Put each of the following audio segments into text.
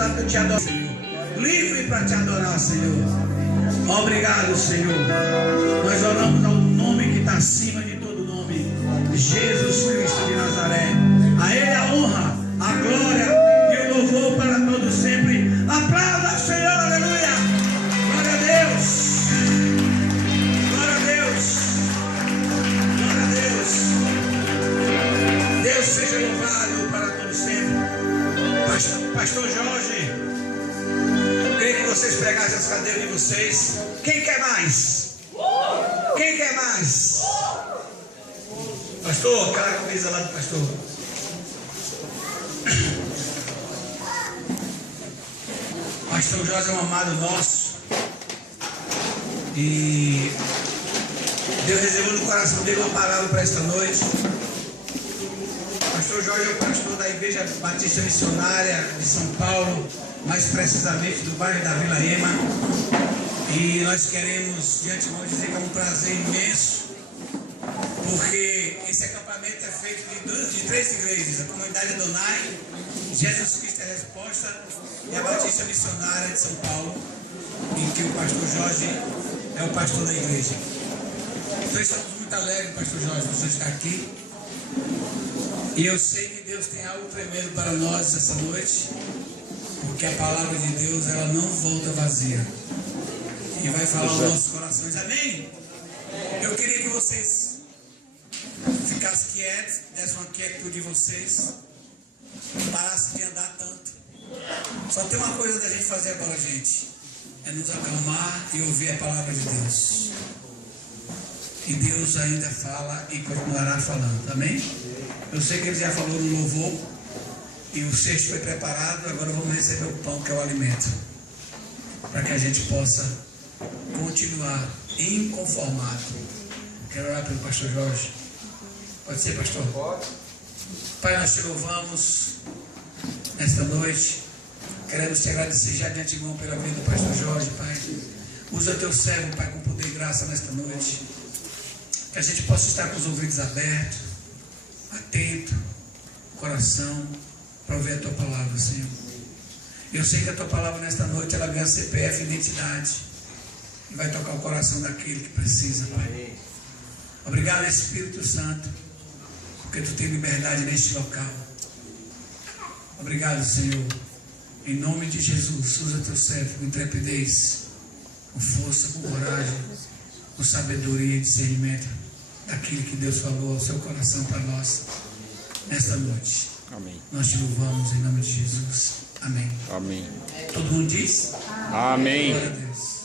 apto para te adorar, Senhor. Livre para te adorar, Senhor. Obrigado, Senhor. Nós oramos ao nome que está acima de todo nome, Jesus Cristo de Nazaré. A Ele a honra, a glória e o louvor para todos sempre. Aplauda, Senhor, aleluia. Glória a Deus. Glória a Deus. Glória a Deus. Deus seja louvado para todos sempre. Pastor Jorge, eu queria que vocês pegassem as cadeiras de vocês. Quem quer mais? Quem quer mais? Pastor, aquela camisa lá do pastor. Pastor Jorge é um amado nosso. E Deus reservou no coração dele uma palavra para esta noite. Pastor Jorge é o pastor da Igreja Batista Missionária de São Paulo, mais precisamente do bairro da Vila Ema. E nós queremos de antemão dizer que é um prazer imenso, porque esse acampamento é feito de 3 igrejas: a Comunidade Adonai, Jesus Cristo é a Resposta e a Batista Missionária de São Paulo, em que o pastor Jorge é o pastor da igreja. Então estamos muito alegres, pastor Jorge, você está aqui. E eu sei que Deus tem algo tremendo para nós essa noite, porque a palavra de Deus, ela não volta vazia. E vai falar aos nossos corações. Amém? Eu queria que vocês ficassem quietos, dessem uma quietude de vocês, parassem de andar tanto. Só tem uma coisa da gente fazer agora, gente: é nos acalmar e ouvir a palavra de Deus. E Deus ainda fala e continuará falando. Amém? Eu sei que ele já falou no louvor e o cesto foi preparado. Agora vamos receber o pão, que é o alimento, para que a gente possa continuar inconformado. Quero orar pelo pastor Jorge. Pode ser, pastor? Pode. Pai, nós te louvamos nesta noite. Queremos te agradecer já de antemão pela vida do pastor Jorge, Pai. Usa teu servo, Pai, com poder e graça nesta noite. Que a gente possa estar com os ouvidos abertos, atento, coração, para ouvir a tua palavra, Senhor. Eu sei que a tua palavra nesta noite, ela ganha CPF, identidade, e vai tocar o coração daquele que precisa, Pai. Obrigado, Espírito Santo, porque tu tem liberdade neste local. Obrigado, Senhor. Em nome de Jesus, usa teu servo com intrepidez, com força, com coragem, com sabedoria e discernimento daquilo que Deus falou ao seu coração para nós nesta noite. Amém. Nós te louvamos em nome de Jesus. Amém. Amém. Todo mundo diz? Amém. Glória a Deus.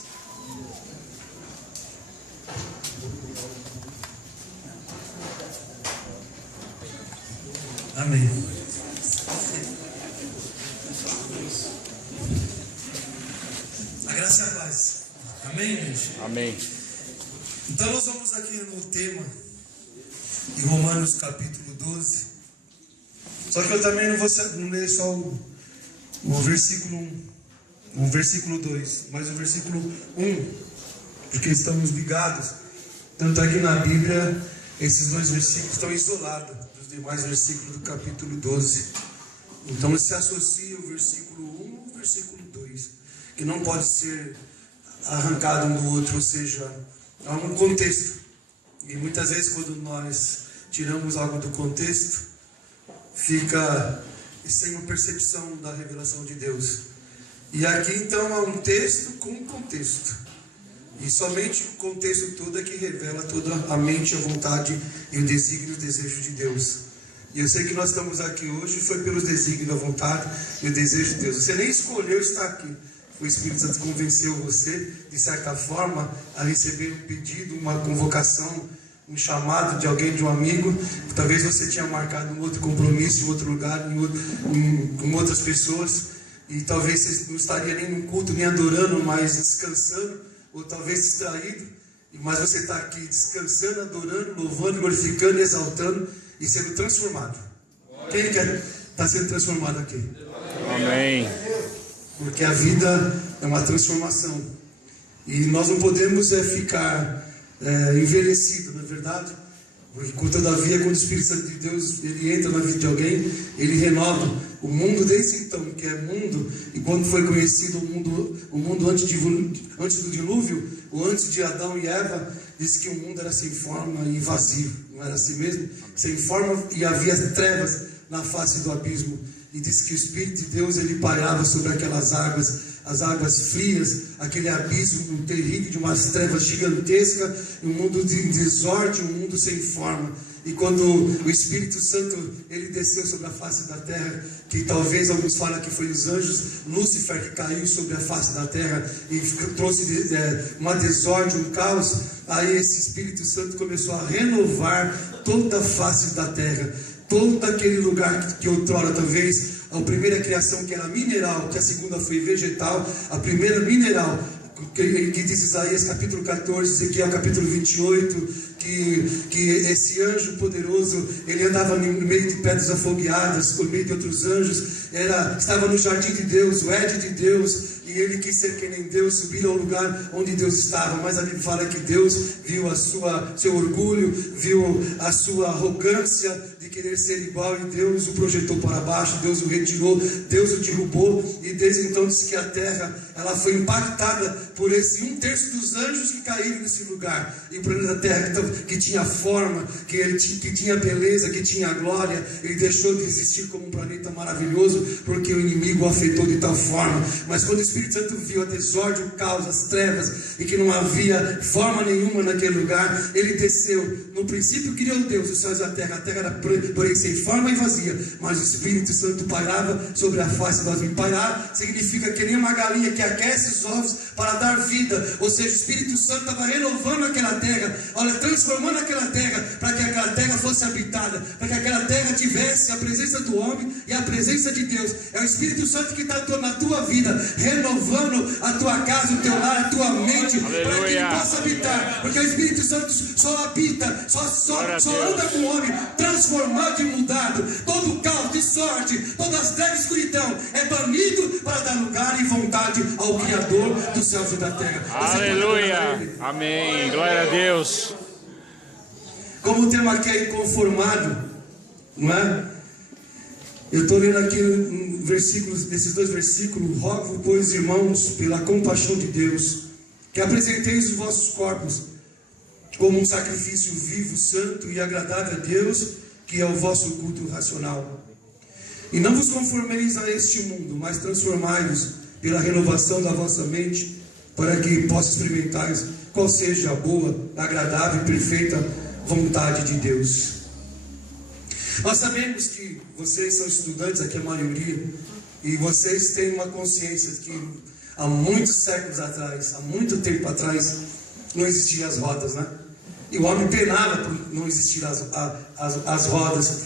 Amém. A graça e a paz. Amém, gente? Amém. Então nós vamos aqui no tema de Romanos capítulo 12. Só que eu também não ler só o versículo 1, o versículo 2, mas o versículo 1, porque estamos ligados. Tanto aqui na Bíblia, esses 2 versículos estão isolados dos demais versículos do capítulo 12. Então se associa o versículo 1 e o versículo 2, que não pode ser arrancado um do outro, ou seja, há um contexto. E muitas vezes quando nós tiramos algo do contexto, fica sem uma percepção da revelação de Deus. E aqui então há um texto com um contexto. E somente o contexto todo é que revela toda a mente, a vontade e o desígnio e o desejo de Deus. E eu sei que nós estamos aqui hoje foi pelos desígnios, a vontade e o desejo de Deus. Você nem escolheu estar aqui. O Espírito Santo convenceu você, de certa forma, a receber um pedido, uma convocação, um chamado de alguém, de um amigo. Talvez você tinha marcado um outro compromisso em outro lugar, com outras pessoas, e talvez você não estaria nem no culto, nem adorando, mas descansando, ou talvez distraído, mas você está aqui descansando, adorando, louvando, glorificando, exaltando e sendo transformado. Quem quer estar sendo transformado aqui? Amém. Porque a vida é uma transformação. E nós não podemos ficar envelhecido, não é verdade? Porque, todavia, quando o Espírito Santo de Deus ele entra na vida de alguém, ele renova o mundo desde então, que é mundo, e quando foi conhecido o mundo antes do dilúvio, ou antes de Adão e Eva, disse que o mundo era sem forma e vazio, não era assim mesmo? Sem forma, e havia trevas na face do abismo, e disse que o Espírito de Deus ele pairava sobre aquelas águas, as águas frias, aquele abismo terrível de umas trevas gigantescas, um mundo de desordem, um mundo sem forma. E quando o Espírito Santo ele desceu sobre a face da terra, que talvez alguns falam que foi os anjos, Lúcifer que caiu sobre a face da terra e trouxe uma desordem, um caos, aí esse Espírito Santo começou a renovar toda a face da terra, todo aquele lugar que outrora talvez a primeira criação que era mineral, que a segunda foi vegetal, a primeira mineral, que diz Isaías capítulo 14, Ezequiel capítulo 28, que esse anjo poderoso, ele andava no meio de pedras afogueadas, no meio de outros anjos, estava no jardim de Deus, o Éden de Deus, e ele quis ser que nem Deus, subir ao lugar onde Deus estava. Mas a Bíblia fala que Deus viu seu orgulho, viu a sua arrogância de querer ser igual, e Deus o projetou para baixo, Deus o retirou, Deus o derrubou, e desde então diz que a terra ela foi impactada por esse 1/3 dos anjos que caíram nesse lugar. E o planeta Terra que tinha forma, que tinha beleza, que tinha glória, ele deixou de existir como um planeta maravilhoso, porque o inimigo o afetou de tal forma. Mas quando o Espírito Santo viu a desordem, o caos, as trevas, e que não havia forma nenhuma naquele lugar, ele desceu. No princípio criou Deus os céus e a terra era porém sem forma e vazia, mas o Espírito Santo pairava sobre a face do abismo. Pairar significa que nem uma galinha que aquece os ovos para dar vida, ou seja, o Espírito Santo estava renovando aquela terra, transformando aquela terra, para que aquela terra fosse habitada, para que aquela terra tivesse a presença do homem e a presença de Deus. É o Espírito Santo que está na tua vida, renovando a tua casa, o teu lar, a tua mente, para que ele possa habitar, porque o Espírito Santo só habita, só anda com o homem transformado e mudado. Todo o caos, desordem, todas as trevas e escuridão é banido para dar lugar e vontade ao Criador dos céus e da terra. Aleluia, amém, glória a Deus. Como o tema aqui é inconformado, não é? Eu estou lendo aqui nesses 2 versículos: rogo, pois, irmãos, pela compaixão de Deus, que apresenteis os vossos corpos como um sacrifício vivo, santo e agradável a Deus, que é o vosso culto racional. E não vos conformeis a este mundo, mas transformai-vos pela renovação da vossa mente, para que possa experimentar qual seja a boa, agradável e perfeita vontade de Deus. Nós sabemos que vocês são estudantes, aqui a maioria, e vocês têm uma consciência de que há muitos séculos atrás, há muito tempo atrás, não existiam as rodas, né? E o homem penava por não existir as rodas,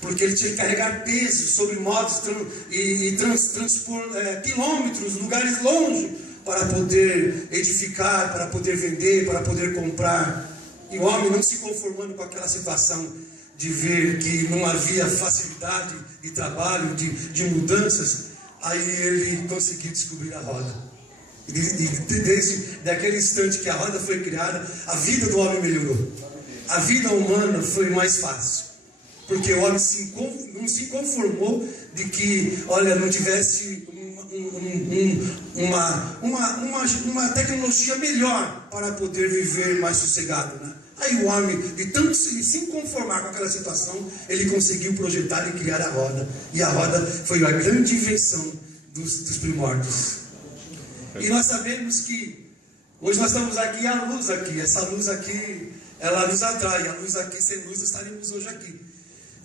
porque ele tinha que carregar peso sobre motos e transpor quilômetros, lugares longe, para poder edificar, para poder vender, para poder comprar. E o homem não se conformando com aquela situação de ver que não havia facilidade de trabalho, de mudanças, aí ele conseguiu descobrir a roda. E desde aquele instante que a roda foi criada, a vida do homem melhorou. A vida humana foi mais fácil, porque o homem não se conformou de que, não tivesse uma tecnologia melhor para poder viver mais sossegado, né? Aí o homem, de tanto se conformar com aquela situação, ele conseguiu projetar e criar a roda. E a roda foi a grande invenção dos primórdios. E nós sabemos que hoje nós estamos aqui, a luz aqui, essa luz aqui, ela nos atrai. A luz aqui, sem luz estaríamos hoje aqui.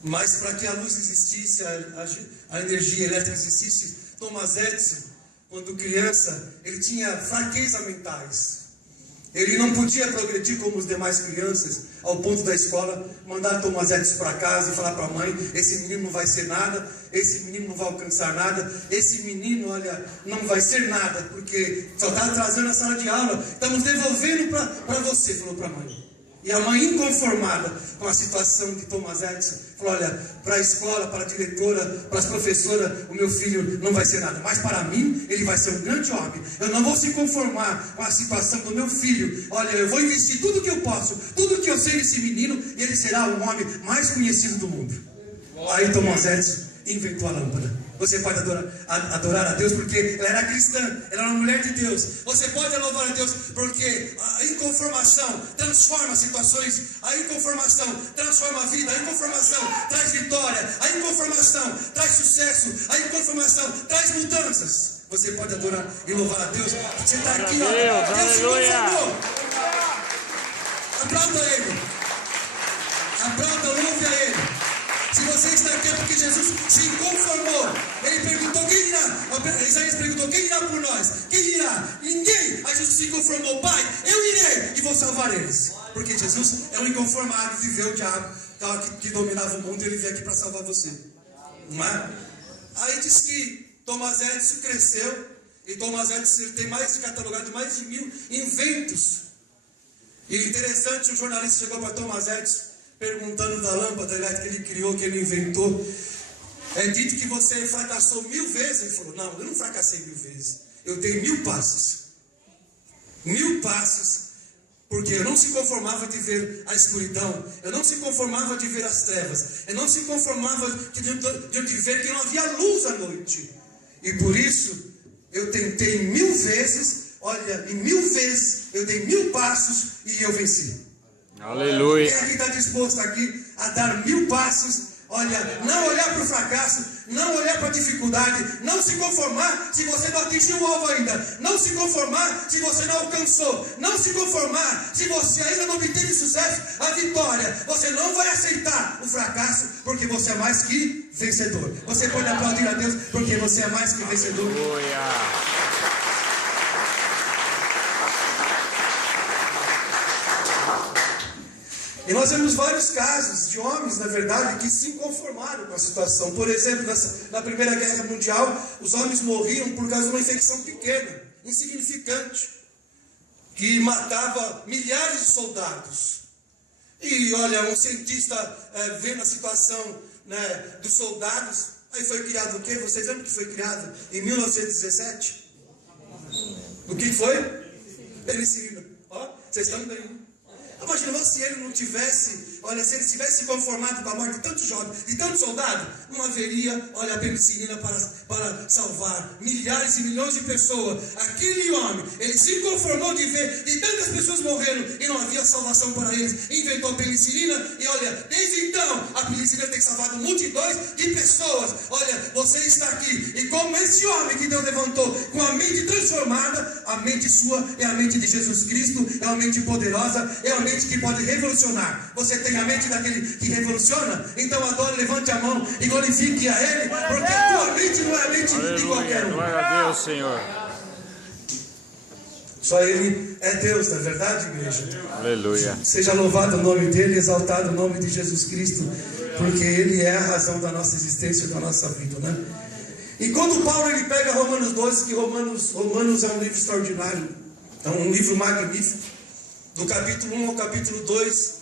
Mas para que a luz existisse, a energia elétrica existisse, Thomas Edison, quando criança, ele tinha fraquezas mentais. Ele não podia progredir como as demais crianças, ao ponto da escola mandar Thomas Edison para casa e falar para a mãe: esse menino não vai ser nada, esse menino não vai alcançar nada, esse menino, não vai ser nada, porque só está atrasando a sala de aula, estamos devolvendo para você, falou para a mãe. E a mãe, inconformada com a situação de Thomas Edison, falou: olha, para a escola, para a diretora, para as professoras, o meu filho não vai ser nada, mas para mim, ele vai ser um grande homem. Eu não vou se conformar com a situação do meu filho. Olha, eu vou investir tudo que eu posso, tudo que eu sei nesse menino, e ele será o homem mais conhecido do mundo. Aí Thomas Edison inventou a lâmpada. Você pode adorar a Deus porque ela era cristã, ela era uma mulher de Deus. Você pode louvar a Deus porque a inconformação transforma situações, a inconformação transforma a vida, a inconformação traz vitória, a inconformação traz sucesso, a inconformação traz mudanças. Você pode adorar e louvar a Deus. Você está aqui, ó. Deus se conformou. Aplauda Ele. Aplauda, louve a Ele. Se você está aqui é porque Jesus se conformou. Ele perguntou: quem irá? Isaías perguntou: quem irá por nós? Quem irá? Ninguém. Aí Jesus se conformou: Pai, eu irei e vou salvar eles. Porque Jesus é um inconformado, viveu o diabo que dominava o mundo, e ele veio aqui para salvar você. Não é? Aí diz que Thomas Edison cresceu, e Thomas Edison tem catalogado de mais de 1000 inventos. E interessante, o jornalista chegou para Thomas Edison perguntando da lâmpada elétrica que ele criou, que ele inventou. É dito que você fracassou 1000 vezes. Ele falou: não, eu não fracassei 1000 vezes. Eu dei 1000 passos. 1000 passos. Porque eu não se conformava de ver a escuridão. Eu não se conformava de ver as trevas. Eu não se conformava de ver que não havia luz à noite. E por isso, eu tentei 1000 vezes. Olha, e 1000 vezes eu dei 1000 passos e eu venci. Aleluia. Quem aqui está disposto aqui a dar 1000 passos? Olha, não olhar para o fracasso, não olhar para a dificuldade, não se conformar se você não atingiu o alvo ainda, não se conformar se você não alcançou, não se conformar se você ainda não obteve sucesso, a vitória. Você não vai aceitar o fracasso, porque você é mais que vencedor. Você pode aplaudir a Deus porque você é mais que vencedor. Aleluia. E nós vemos vários casos de homens, na verdade, que se conformaram com a situação. Por exemplo, na Primeira Guerra Mundial, os homens morriam por causa de uma infecção pequena, insignificante, que matava milhares de soldados. E olha, um cientista vendo a situação, né, dos soldados, aí foi criado o quê? Vocês lembram que foi criado em 1917? O que foi? Penicilina. Ó, vocês estão bem. Imaginou se ele não tivesse, olha, se ele tivesse conformado com a morte de tantos jovens, de tantos soldados, não haveria, olha, a penicilina para salvar milhares e milhões de pessoas. Aquele homem, ele se conformou de ver de tantas pessoas morrendo e não havia salvação para eles. Inventou a penicilina e olha, desde então, a penicilina tem salvado multidões de pessoas. Olha, você está aqui e como esse homem que Deus levantou com a mente transformada, a mente sua é a mente de Jesus Cristo, é uma mente poderosa, é a mente que pode revolucionar. Você tem a mente daquele que revoluciona? Então adore, levante a mão e glorifique a Ele, porque a tua mente não é a mente de qualquer um. Glória a Deus, Senhor. Só Ele é Deus, não é verdade, igreja? Aleluia. Seja louvado o nome dEle, exaltado o nome de Jesus Cristo, porque Ele é a razão da nossa existência e da nossa vida, né? E quando Paulo ele pega Romanos 12, que Romanos é um livro extraordinário, é um livro magnífico. Do capítulo 1 ao capítulo 2,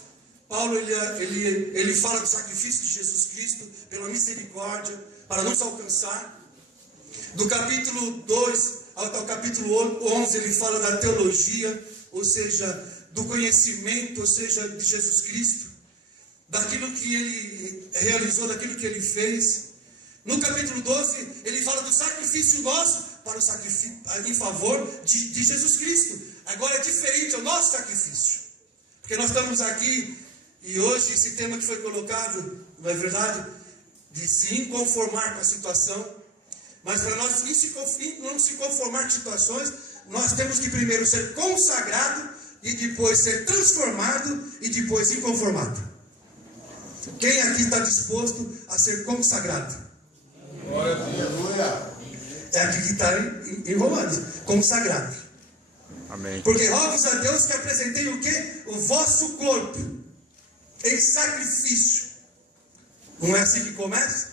Paulo ele fala do sacrifício de Jesus Cristo, pela misericórdia, para nos alcançar. Do capítulo 2 ao capítulo 11, ele fala da teologia, ou seja, do conhecimento, ou seja, de Jesus Cristo, daquilo que ele realizou, daquilo que ele fez. No capítulo 12, ele fala do sacrifício nosso, para o sacrifício em favor de Jesus Cristo. Agora é diferente o nosso sacrifício, porque nós estamos aqui e hoje esse tema que foi colocado, não é verdade? De se inconformar com a situação. Mas para nós não se conformar com situações, nós temos que primeiro ser consagrado e depois ser transformado e depois inconformado. Quem aqui está disposto a ser consagrado? É aqui que está em Romanos, consagrado. Amém. Porque rogo-vos a Deus que apresentei o quê? O vosso corpo em sacrifício. Não é assim que começa?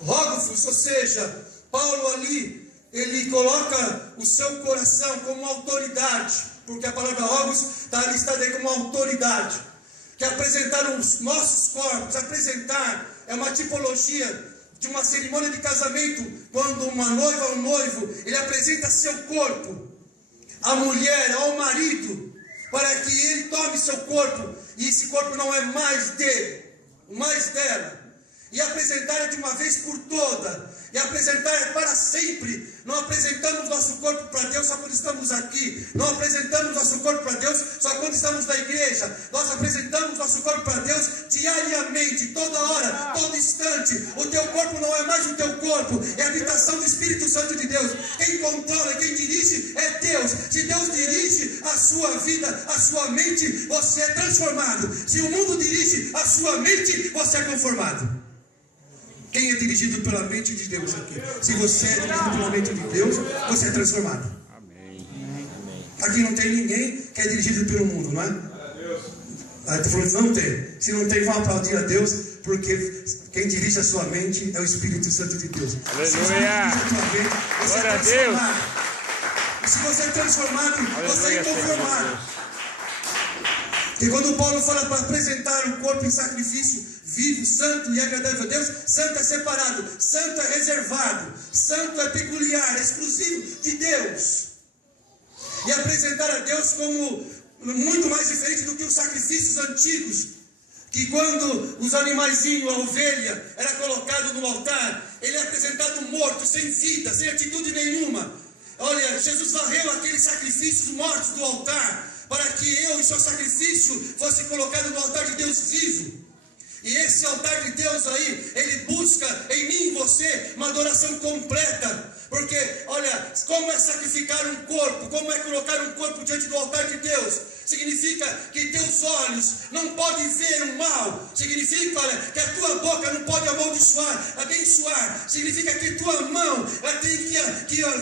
Rogo-vos, ou seja, Paulo ali, ele coloca o seu coração como autoridade. porque a palavra logos está listada aí como autoridade. Que apresentar os nossos corpos, apresentar é uma tipologia de uma cerimônia de casamento, quando uma noiva ou um noivo, ele apresenta seu corpo à mulher, ao marido, para que ele tome seu corpo, e esse corpo não é mais dele, mais dela, e apresentar é de uma vez por toda, e apresentar é para sempre. Não apresentamos nosso corpo para Deus só quando estamos aqui, não apresentamos nosso corpo para Deus só quando estamos na igreja, nós apresentamos nosso corpo para Deus diariamente, toda hora, todo instante. O teu corpo não é mais o teu corpo, é a habitação do Espírito Santo de Deus. Quem controla, quem dirige é Deus. Se Deus dirige a sua vida, a sua mente, você é transformado. Se o mundo dirige a sua mente, você é conformado. Quem é dirigido pela mente de Deus aqui? Se você é dirigido pela mente de Deus, você é transformado. Amém. Aqui não tem ninguém que é dirigido pelo mundo, não é? Estou falando que não tem. Se não tem, vão aplaudir a Deus, porque quem dirige a sua mente é o Espírito Santo de Deus. Aleluia. Se você dirige a sua mente, você Glória é a Deus. transformado. E se você é transformado, você é Aleluia, inconformado. E quando Paulo fala para apresentar o corpo em sacrifício vivo, santo e agradável a Deus, santo é separado, santo é reservado, santo é peculiar, é exclusivo de Deus. E apresentar a Deus como muito mais diferente do que os sacrifícios antigos, que quando os animaizinhos, a ovelha, era colocado no altar, ele é apresentado morto, sem vida, sem atitude nenhuma. Olha, Jesus varreu aqueles sacrifícios mortos do altar, para que eu e seu sacrifício fosse colocado no altar de Deus vivo. E esse altar de Deus aí, ele busca em mim e em você uma adoração completa. Porque, olha, como é sacrificar um corpo, como é colocar um corpo diante do altar de Deus? Significa que teus olhos não podem ver o mal. Significa, olha, que a tua boca não pode abençoar. Significa que tua mão ela tem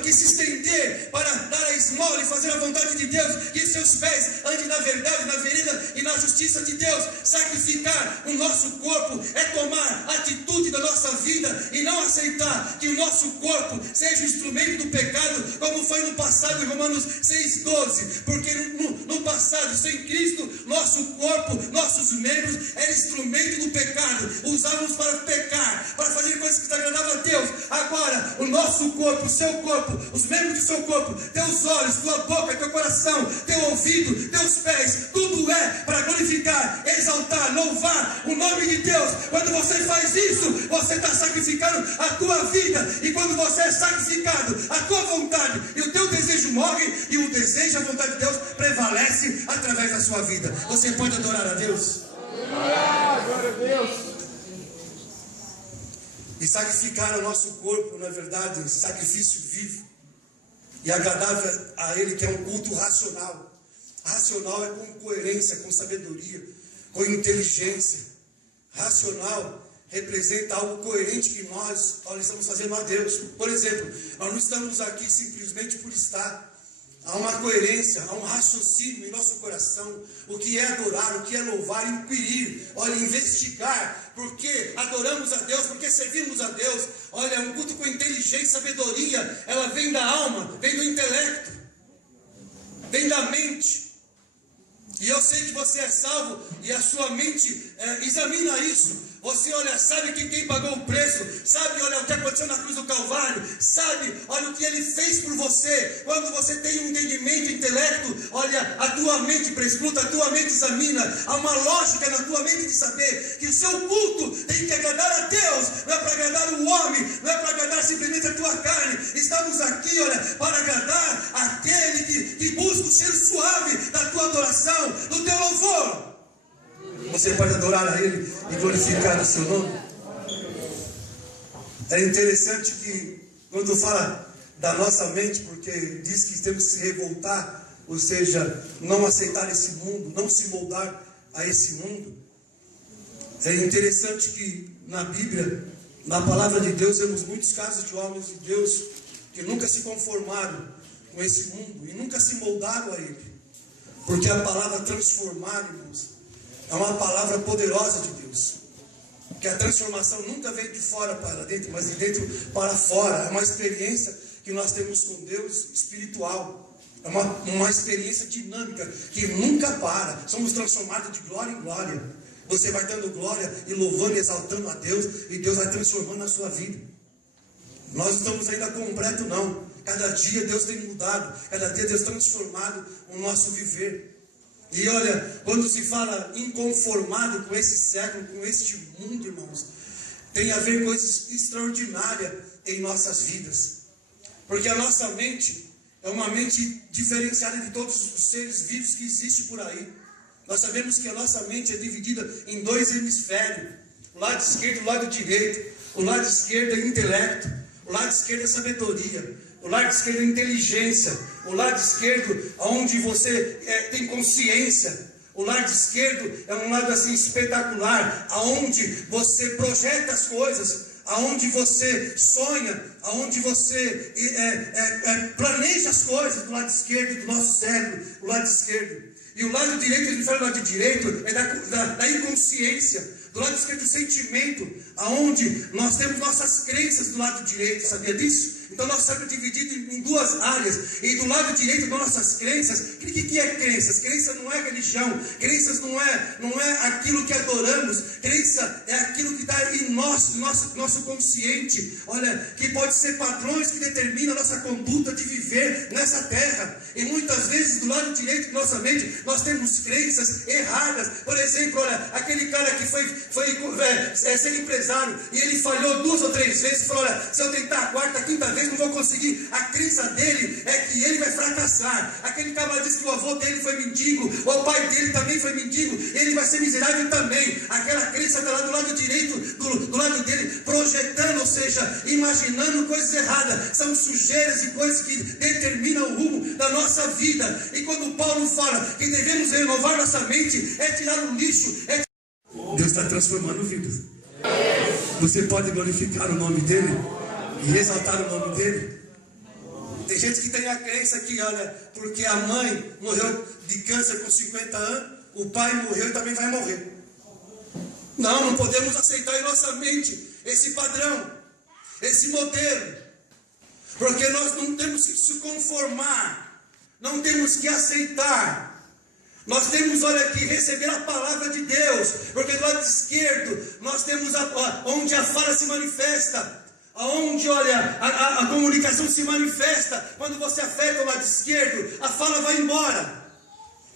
que se estender para dar a esmola e fazer a vontade de Deus. Que seus pés andem na verdade, na vereda e na justiça de Deus. Sacrificar o nosso corpo é tomar atitude da nossa vida e não aceitar que o nosso corpo seja instrumento do pecado, como foi no passado em Romanos 6,12. Porque no passado, sem Cristo, nosso corpo, nossos membros eram instrumento do pecado, usávamos para pecar, para fazer coisas que desagradavam a Deus. Agora, o nosso corpo, o seu corpo, os membros do seu corpo, teus olhos, tua boca, teu coração, teu ouvido, teus pés, tudo é para glorificar, exaltar, louvar o nome de Deus. Quando você faz isso, você está sacrificando a tua vida, e quando você é sacrificado, a tua vontade e o teu desejo morre, e o desejo, a vontade de Deus prevalece através da sua vida. Você pode adorar a Deus? Glória a Deus. E sacrificar o nosso corpo, na verdade, um sacrifício vivo e agradável a Ele, que é um culto racional. Racional é com coerência, com sabedoria, com inteligência. Racional representa algo coerente que nós estamos fazendo a Deus. Por exemplo, nós não estamos aqui simplesmente por estar. Há uma coerência, há um raciocínio em nosso coração. O que é adorar, o que é louvar, inquirir, olha, investigar. Por que adoramos a Deus? Por que servimos a Deus? Olha, um culto com inteligência, sabedoria, ela vem da alma, vem do intelecto, vem da mente. E eu sei que você é salvo e a sua mente examina isso. Você, olha, sabe que quem pagou o preço, sabe, olha, o que aconteceu na cruz do Calvário, sabe, olha, o que Ele fez por você. Quando você tem um entendimento, intelecto, olha, a tua mente prescruta, a tua mente examina. Há uma lógica na tua mente de saber que o seu culto tem que agradar a Deus, não é para agradar o homem, não é para agradar simplesmente a tua carne. Estamos aqui, olha, para agradar aquele que busca o cheiro suave da tua adoração, do teu louvor. Você pode adorar a Ele e glorificar o seu nome. É interessante que quando fala da nossa mente, porque diz que temos que se revoltar, ou seja, não aceitar esse mundo, não se moldar a esse mundo. É interessante que na Bíblia, na palavra de Deus, vemos muitos casos de homens de Deus que nunca se conformaram com esse mundo e nunca se moldaram a ele. Porque a palavra transformar, irmãos, é uma palavra poderosa de Deus. Que a transformação nunca vem de fora para dentro, mas de dentro para fora. É uma experiência que nós temos com Deus espiritual. É uma experiência dinâmica que nunca para. Somos transformados de glória em glória. Você vai dando glória e louvando e exaltando a Deus, e Deus vai transformando a sua vida. Nós não estamos ainda completos, não. Cada dia Deus tem mudado, cada dia Deus tem transformado o nosso viver. E olha, quando se fala inconformado com esse século, com este mundo, irmãos, tem a ver com coisas extraordinárias em nossas vidas. Porque a nossa mente é uma mente diferenciada de todos os seres vivos que existem por aí. Nós sabemos que a nossa mente é dividida em dois hemisférios. O lado esquerdo e o lado direito. O lado esquerdo é intelecto. O lado esquerdo é sabedoria. O lado esquerdo é inteligência. O lado esquerdo é onde você tem consciência. O lado esquerdo é um lado assim espetacular, aonde você projeta as coisas, aonde você sonha, aonde você planeja as coisas. Do lado esquerdo do nosso cérebro, o lado esquerdo. E o lado direito, ele fala do lado direito, é da inconsciência. Do lado esquerdo, o sentimento, aonde nós temos nossas crenças do lado direito, sabia disso? Então nós somos divididos em duas áreas. E do lado direito das nossas crenças, o que é crenças? Crença não é religião, crenças não é aquilo que adoramos, crença é aquilo que está em nosso consciente. Olha, que pode ser padrões que determinam a nossa conduta de viver nessa terra. E muitas vezes do lado direito da nossa mente, nós temos crenças erradas. Por exemplo, olha, aquele cara que foi ser empresário e ele falhou 2 ou 3 vezes, falou, olha, se eu tentar a 4ª, 5ª vez não vou conseguir. A crença dele é que ele vai fracassar. Aquele cara disse que o avô dele foi mendigo, o pai dele também foi mendigo, ele vai ser miserável também. Aquela crença está lá do lado direito, do lado dele, projetando, ou seja, imaginando coisas erradas. São sujeiras e coisas que determinam o rumo da nossa vida. E quando Paulo fala que devemos renovar nossa mente, é tirar o lixo, Deus está transformando vidas. Você pode glorificar o nome dele e exaltar o nome dele. Tem gente que tem a crença que, olha, porque a mãe morreu de câncer com 50 anos, o pai morreu e também vai morrer. Não podemos aceitar em nossa mente esse padrão, esse modelo, porque nós não temos que se conformar, não temos que aceitar. Nós temos, olha, que receber a palavra de Deus, porque do lado esquerdo nós temos onde a fala se manifesta, aonde, olha, a comunicação se manifesta. Quando você afeta o lado esquerdo, a fala vai embora.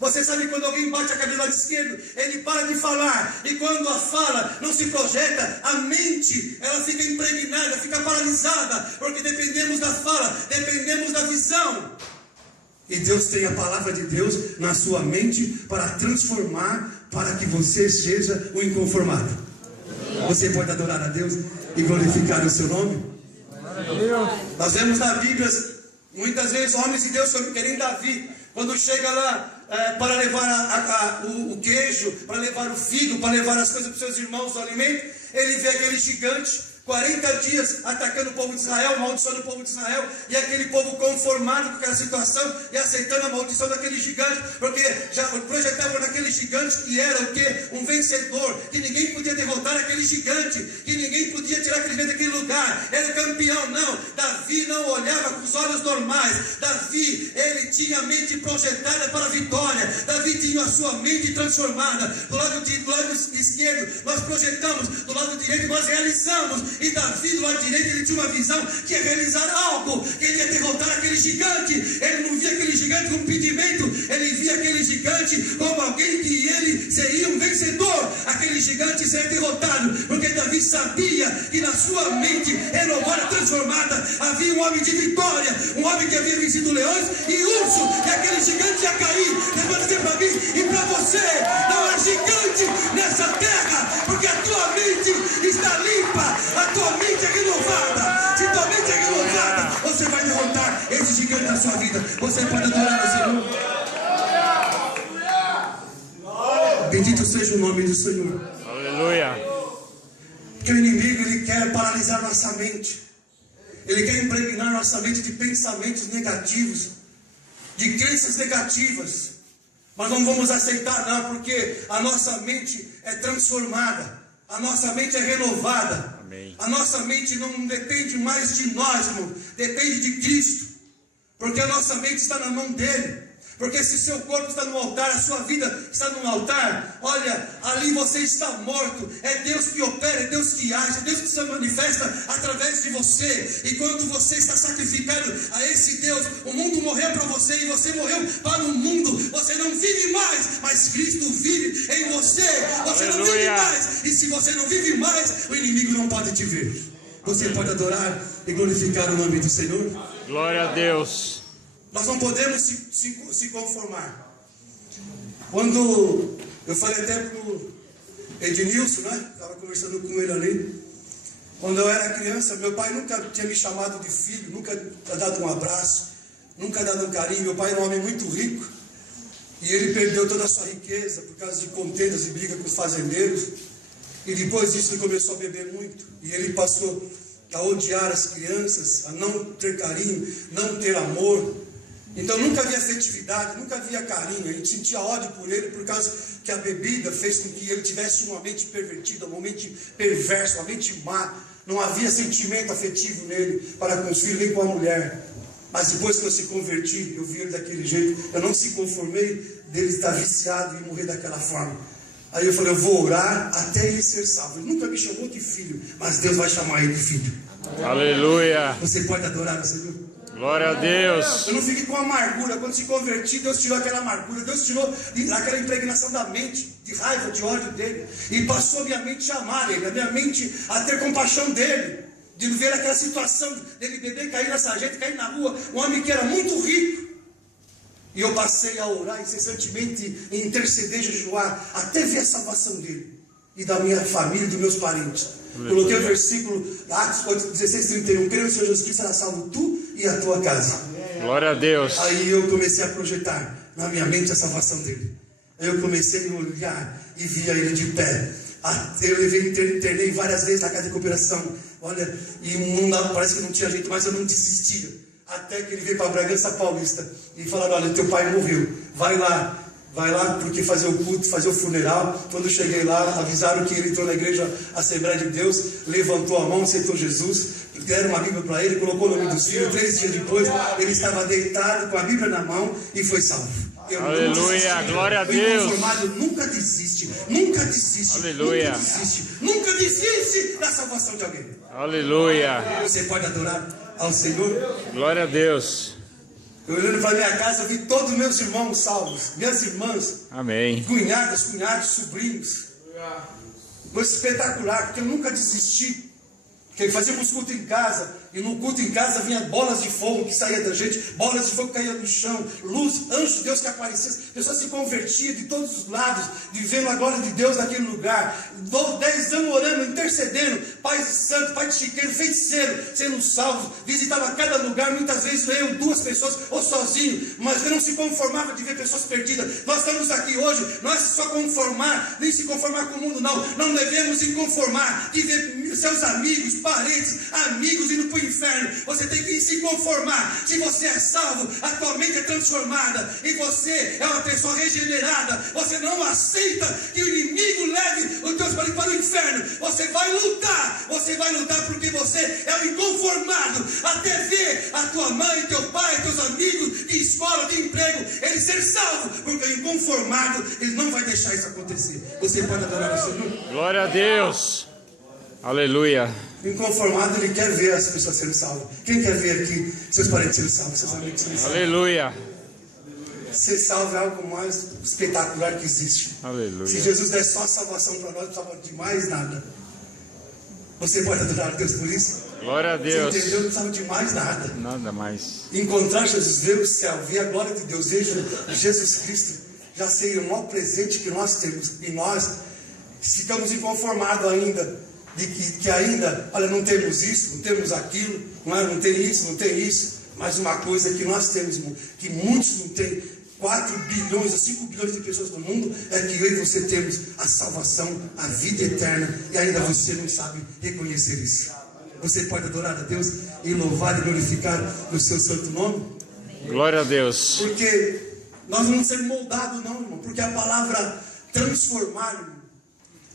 Você sabe quando alguém bate a cabeça do lado esquerdo, ele para de falar. E quando a fala não se projeta, a mente, ela fica impregnada, fica paralisada, porque dependemos da fala, dependemos da visão. E Deus tem a palavra de Deus na sua mente para transformar, para que você seja o inconformado. Você pode adorar a Deus e glorificar o seu nome? Nós vemos na Bíblia, muitas vezes, homens de Deus, que nem Davi, quando chega lá para levar o queijo, para levar o figo, para levar as coisas para os seus irmãos, o alimento, ele vê aquele gigante, 40 dias atacando o povo de Israel, amaldiçoando o povo de Israel, e aquele povo conformado com aquela situação e aceitando a maldição daquele gigante, porque já projetavam naquele gigante que era o quê? Um vencedor, que ninguém podia derrotar aquele gigante, que ninguém podia tirar aquele gigante daquele lugar, era o campeão. Não, Davi não olhava com os olhos normais. Davi, ele tinha a mente projetada para a vitória. Davi tinha a sua mente transformada. Do lado esquerdo nós projetamos, do lado direito nós realizamos. E Davi, do lado direito, ele tinha uma visão que ia realizar algo, que ele ia derrotar aquele gigante. Ele não via aquele gigante como um impedimento, ele via aquele gigante como alguém que ele seria um vencedor. Aquele gigante seria derrotado, porque Davi sabia que na sua mente renovada, transformada, havia um homem de vitória, um homem que havia vencido leões e urso, e aquele gigante ia cair. Depois dizer para mim e para você, não há gigante nessa terra, porque a tua mente está limpa. A tua mente é renovada. Se tua mente é renovada, você vai derrotar esse gigante na sua vida. Você pode adorar o Senhor. Bendito seja o nome do Senhor. Aleluia. Porque o inimigo, ele quer paralisar nossa mente. Ele quer impregnar nossa mente de pensamentos negativos, de crenças negativas. Mas não vamos aceitar não, porque a nossa mente é transformada. A nossa mente é renovada. Amém. A nossa mente não depende mais de nós, irmão. Depende de Cristo. Porque a nossa mente está na mão dele. Porque se seu corpo está no altar, a sua vida está no altar, olha, ali você está morto. É Deus que opera, é Deus que age, é Deus que se manifesta através de você. E quando você está sacrificado a esse Deus, o mundo morreu para você e você morreu para o mundo. Você não vive mais, mas Cristo vive em você. Você não vive mais, e se você não vive mais, o inimigo não pode te ver. Você pode adorar e glorificar o nome do Senhor. Glória a Deus. Nós não podemos se conformar. Quando eu falei até para o Ednilson, né? Estava conversando com ele ali. Quando eu era criança, meu pai nunca tinha me chamado de filho, nunca dado um abraço, nunca dado um carinho. Meu pai era um homem muito rico. E ele perdeu toda a sua riqueza por causa de contendas e briga com os fazendeiros. E depois disso ele começou a beber muito. E ele passou a odiar as crianças, a não ter carinho, não ter amor. Então nunca havia afetividade, nunca havia carinho. A gente sentia ódio por ele por causa que a bebida fez com que ele tivesse uma mente pervertida, uma mente perversa, uma mente má. Não havia sentimento afetivo nele para com os filhos, nem com a mulher. Mas depois que eu se converti, eu vi ele daquele jeito. Eu não se conformei dele estar viciado e morrer daquela forma. Aí eu falei, eu vou orar até ele ser salvo. Ele nunca me chamou de filho, mas Deus vai chamar ele de filho. Aleluia. Você pode adorar o Senhor? Glória a Deus. Eu não fiquei com amargura. Quando se converti, Deus tirou aquela amargura. Deus tirou aquela impregnação da mente, de raiva, de ódio dele. E passou a minha mente a amar ele, a minha mente a ter compaixão dele. De ver aquela situação dele beber, cair na sarjeta, cair na rua. Um homem que era muito rico. E eu passei a orar incessantemente, interceder, jejuar, até ver a salvação dele. E da minha família, dos meus parentes. Coloquei o versículo, Atos 16, 31. Creio no Senhor Jesus Cristo, será salvo tu e a tua casa. Glória a Deus. Aí eu comecei a projetar na minha mente a salvação dele. Aí eu comecei a olhar e via ele de pé. Eu internei várias vezes na casa de recuperação. Olha, e parece que não tinha jeito, mas eu não desistia. Até que ele veio para Bragança Paulista e falaram, olha, teu pai morreu, vai lá porque fazer o culto, fazer o funeral. Quando eu cheguei lá, avisaram que ele entrou na igreja Assembleia de Deus, levantou a mão, aceitou Jesus, deram uma Bíblia para ele, colocou o nome dos filhos. 3 dias depois, ele estava deitado com a Bíblia na mão e foi salvo. Aleluia, glória a Deus. Inconformado nunca desiste, nunca desiste. Aleluia. Nunca desiste da salvação de alguém. Aleluia. Você pode adorar ao Senhor? Glória a Deus. Eu olhando para minha casa, eu vi todos os meus irmãos salvos, minhas irmãs, amém. Cunhados, sobrinhos. Coisa espetacular, porque eu nunca desisti. Porque fazíamos culto em casa, e no culto em casa vinha bolas de fogo que saía da gente, bolas de fogo que caíam no chão, luz, anjo de Deus que aparecia, pessoas se convertiam de todos os lados, vivendo a glória de Deus naquele lugar. 10 anos orando, intercedendo, Pai Santo, Pai de Chiqueiro, feiticeiro, sendo salvos, visitava cada lugar, muitas vezes eu, 2 pessoas, ou sozinho, mas eu não se conformava de ver pessoas perdidas. Nós estamos aqui hoje, não é só conformar, nem se conformar com o mundo, não devemos se conformar de ver seus amigos, parentes, amigos indo para o inferno. Você tem que se conformar. Se você é salvo, a tua mente é transformada e você é uma pessoa regenerada. Você não aceita que o inimigo leve os teus parentes para o inferno. Você vai lutar porque você é um inconformado até ver a tua mãe, teu pai, teus amigos de escola, de emprego, ele ser salvo, porque o inconformado, ele não vai deixar isso acontecer. Você pode adorar o Senhor? Glória a Deus. Aleluia. O inconformado, ele quer ver as pessoas sendo salvas. Quem quer ver aqui seus parentes sendo salvos, seus amigos sendo salvos? Aleluia. Ser salvo é algo mais espetacular que existe. Aleluia. Se Jesus der só a salvação para nós, não precisava de mais nada. Você pode adorar a Deus por isso? Glória a Deus. Você entendeu? Não precisava de mais nada. Nada mais. Encontrar Jesus, ver o céu, ver a glória de Deus, ver Jesus Cristo, já seria o maior presente que nós temos. E nós ficamos inconformados ainda. De que ainda, olha, não temos isso, não temos aquilo, não tem isso, não tem isso. Mas uma coisa que nós temos, que muitos não têm, 4 bilhões, 5 bilhões de pessoas no mundo, é que eu e você temos a salvação, a vida eterna, e ainda você não sabe reconhecer isso. Você pode adorar a Deus e louvar e glorificar o seu santo nome? Glória a Deus. Porque nós não somos moldados não, irmão, porque a palavra transformar, irmão,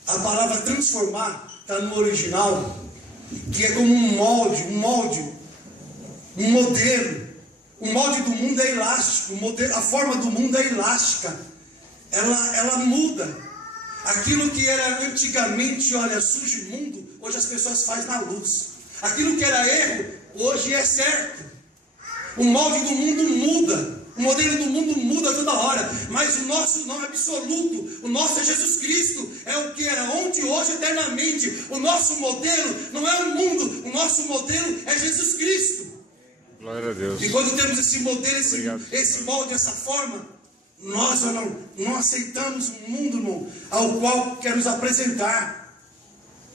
a palavra transformar está no original, que é como um molde, um modelo. O molde do mundo é elástico, a forma do mundo é elástica. Ela muda. Aquilo que era antigamente, olha, sujo e imundo, hoje as pessoas fazem na luz. Aquilo que era erro, hoje é certo. O molde do mundo muda. O modelo do mundo muda toda hora. Mas o nosso não é absoluto. O nosso é Jesus Cristo. É o que era ontem, hoje, eternamente. O nosso modelo não é o mundo. O nosso modelo é Jesus Cristo. Glória a Deus. E quando temos esse modelo, esse molde, essa forma, nós não aceitamos um mundo, irmão, ao qual quer nos apresentar.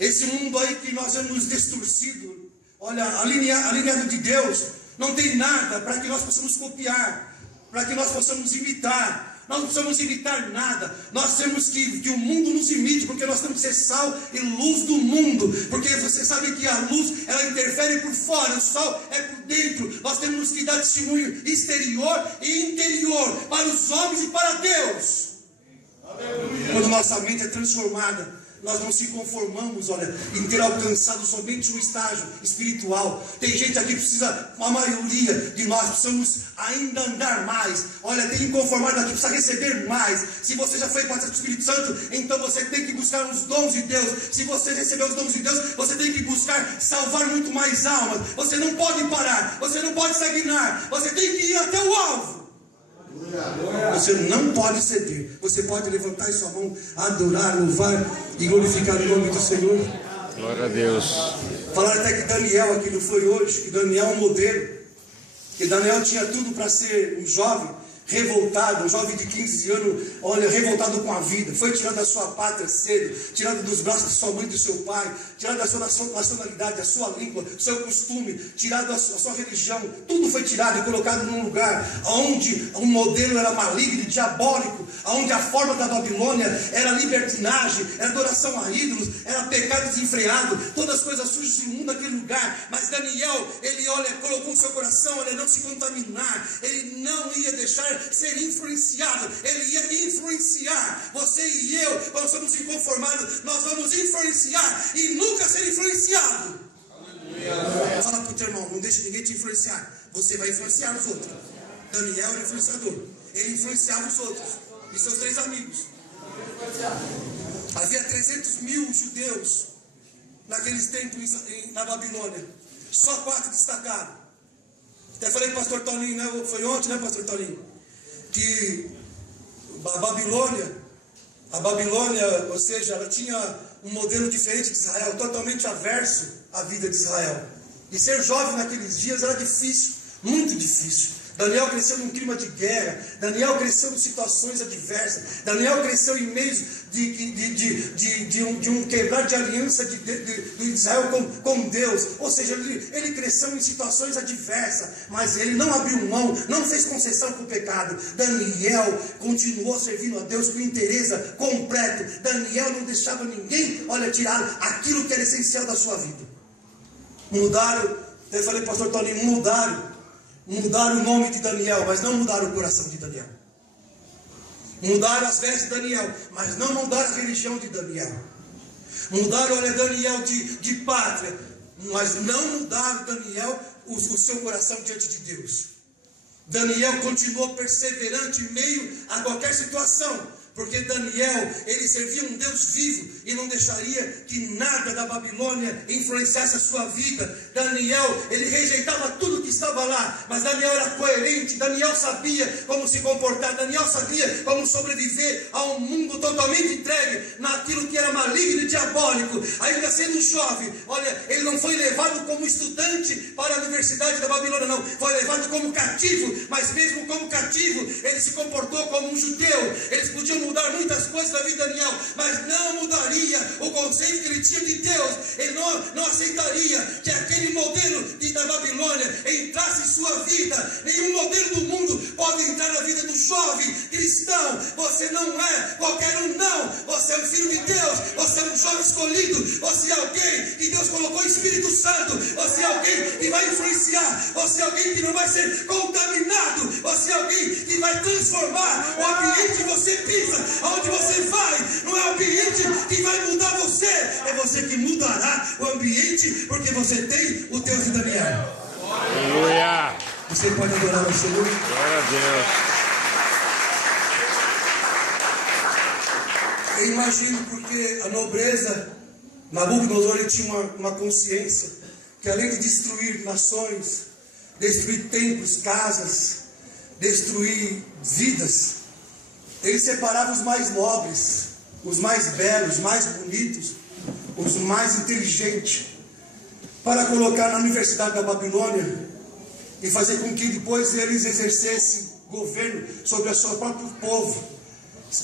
Esse mundo aí que nós vemos distorcido, olha, alinhado de Deus, não tem nada para que nós possamos copiar, para que nós possamos imitar. Nós não precisamos imitar nada. Nós temos que o mundo nos imite, porque nós temos que ser sal e luz do mundo. Porque você sabe que a luz, ela interfere por fora, o sol é por dentro. Nós temos que dar testemunho exterior e interior para os homens e para Deus. Quando nossa mente é transformada, nós não se conformamos, olha, em ter alcançado somente um estágio espiritual. Tem gente aqui que precisa, a maioria de nós precisamos ainda andar mais. Olha, tem inconformado aqui, precisa receber mais. Se você já foi batizado com o Espírito Santo, então você tem que buscar os dons de Deus. Se você recebeu os dons de Deus, você tem que buscar salvar muito mais almas. Você não pode parar, você não pode estagnar, você tem que ir até o alvo. Você não pode ceder. Você pode levantar sua mão, adorar, louvar e glorificar o nome do Senhor. Glória a Deus. Falaram até que Daniel aqui não foi hoje, que Daniel é um modelo, que Daniel tinha tudo para ser um jovem revoltado, um jovem de 15 anos, olha, revoltado com a vida. Foi tirado da sua pátria cedo, tirado dos braços de sua mãe e do seu pai, tirado da sua nacionalidade, da sua língua, do seu costume, tirado da sua religião. Tudo foi tirado e colocado num lugar onde o modelo era maligno e diabólico, onde a forma da Babilônia era libertinagem, era adoração a ídolos, era pecado desenfreado, todas as coisas sujas e imundas naquele lugar. Mas Daniel, ele, olha, colocou no seu coração, olha, não se contaminar, ele não ia deixar ser influenciado, ele ia influenciar. Você e eu, quando somos inconformados, nós vamos influenciar e nunca ser influenciado. Aleluia. Fala para o teu irmão, não deixe ninguém te influenciar, você vai influenciar os outros. Daniel era influenciador, ele influenciava os outros e seus 3 amigos. Havia 300 mil judeus naqueles tempos na Babilônia, só 4 destacaram. Até falei para o pastor Toninho, né? Foi ontem, né, pastor Toninho? Que a Babilônia, ou seja, ela tinha um modelo diferente de Israel, totalmente averso à vida de Israel. E ser jovem naqueles dias era difícil, muito difícil. Daniel cresceu num clima de guerra, Daniel cresceu em situações adversas, Daniel cresceu em meio de um quebrar de aliança de Israel com Deus. Ou seja, ele cresceu em situações adversas, mas ele não abriu mão, não fez concessão para o pecado. Daniel continuou servindo a Deus com interesse completo. Daniel não deixava ninguém, olha, tirar aquilo que era essencial da sua vida. Mudaram, eu falei, pastor Toninho, mudaram o nome de Daniel, mas não mudaram o coração de Daniel. Mudaram as vestes de Daniel, mas não mudaram a religião de Daniel. Mudaram, olha, Daniel de pátria, mas não mudaram Daniel o seu coração diante de Deus. Daniel continuou perseverante em meio a qualquer situação. Porque Daniel, ele servia um Deus vivo e não deixaria que nada da Babilônia influenciasse a sua vida. Daniel, ele rejeitava tudo que estava lá, mas Daniel era coerente. Daniel sabia como se comportar, Daniel sabia como sobreviver a um mundo totalmente entregue naquilo que era maligno e diabólico. Ainda sendo jovem, olha, ele não foi levado como estudante para a universidade da Babilônia, não, foi levado como cativo, mas mesmo como cativo, ele se comportou como um judeu. Eles podiam mudar muitas coisas na vida de Daniel, mas não mudaria o conceito que ele tinha de Deus. Ele não aceitaria que aquele modelo da Babilônia entrasse em sua vida. Nenhum modelo do mundo pode entrar na vida do jovem cristão. Você não é qualquer um, não. Você é um filho de Deus, você é um jovem escolhido, você é alguém que Deus colocou Espírito Santo, você é alguém que vai influenciar, você é alguém que não vai ser contaminado, você é alguém que vai transformar o ambiente que você pisa, aonde você vai. Não é o ambiente que vai mudar você, é você que mudará o ambiente, porque você tem o Deus de Daniel. Aleluia. Você Você pode adorar ao Senhor? Glória a Deus. Eu imagino porque a nobreza, Nabucodonosor, ele tinha uma consciência que além de destruir nações, destruir templos, casas, destruir vidas, ele separava os mais nobres, os mais belos, os mais bonitos, os mais inteligentes, para colocar na Universidade da Babilônia e fazer com que depois eles exercessem governo sobre o seu próprio povo.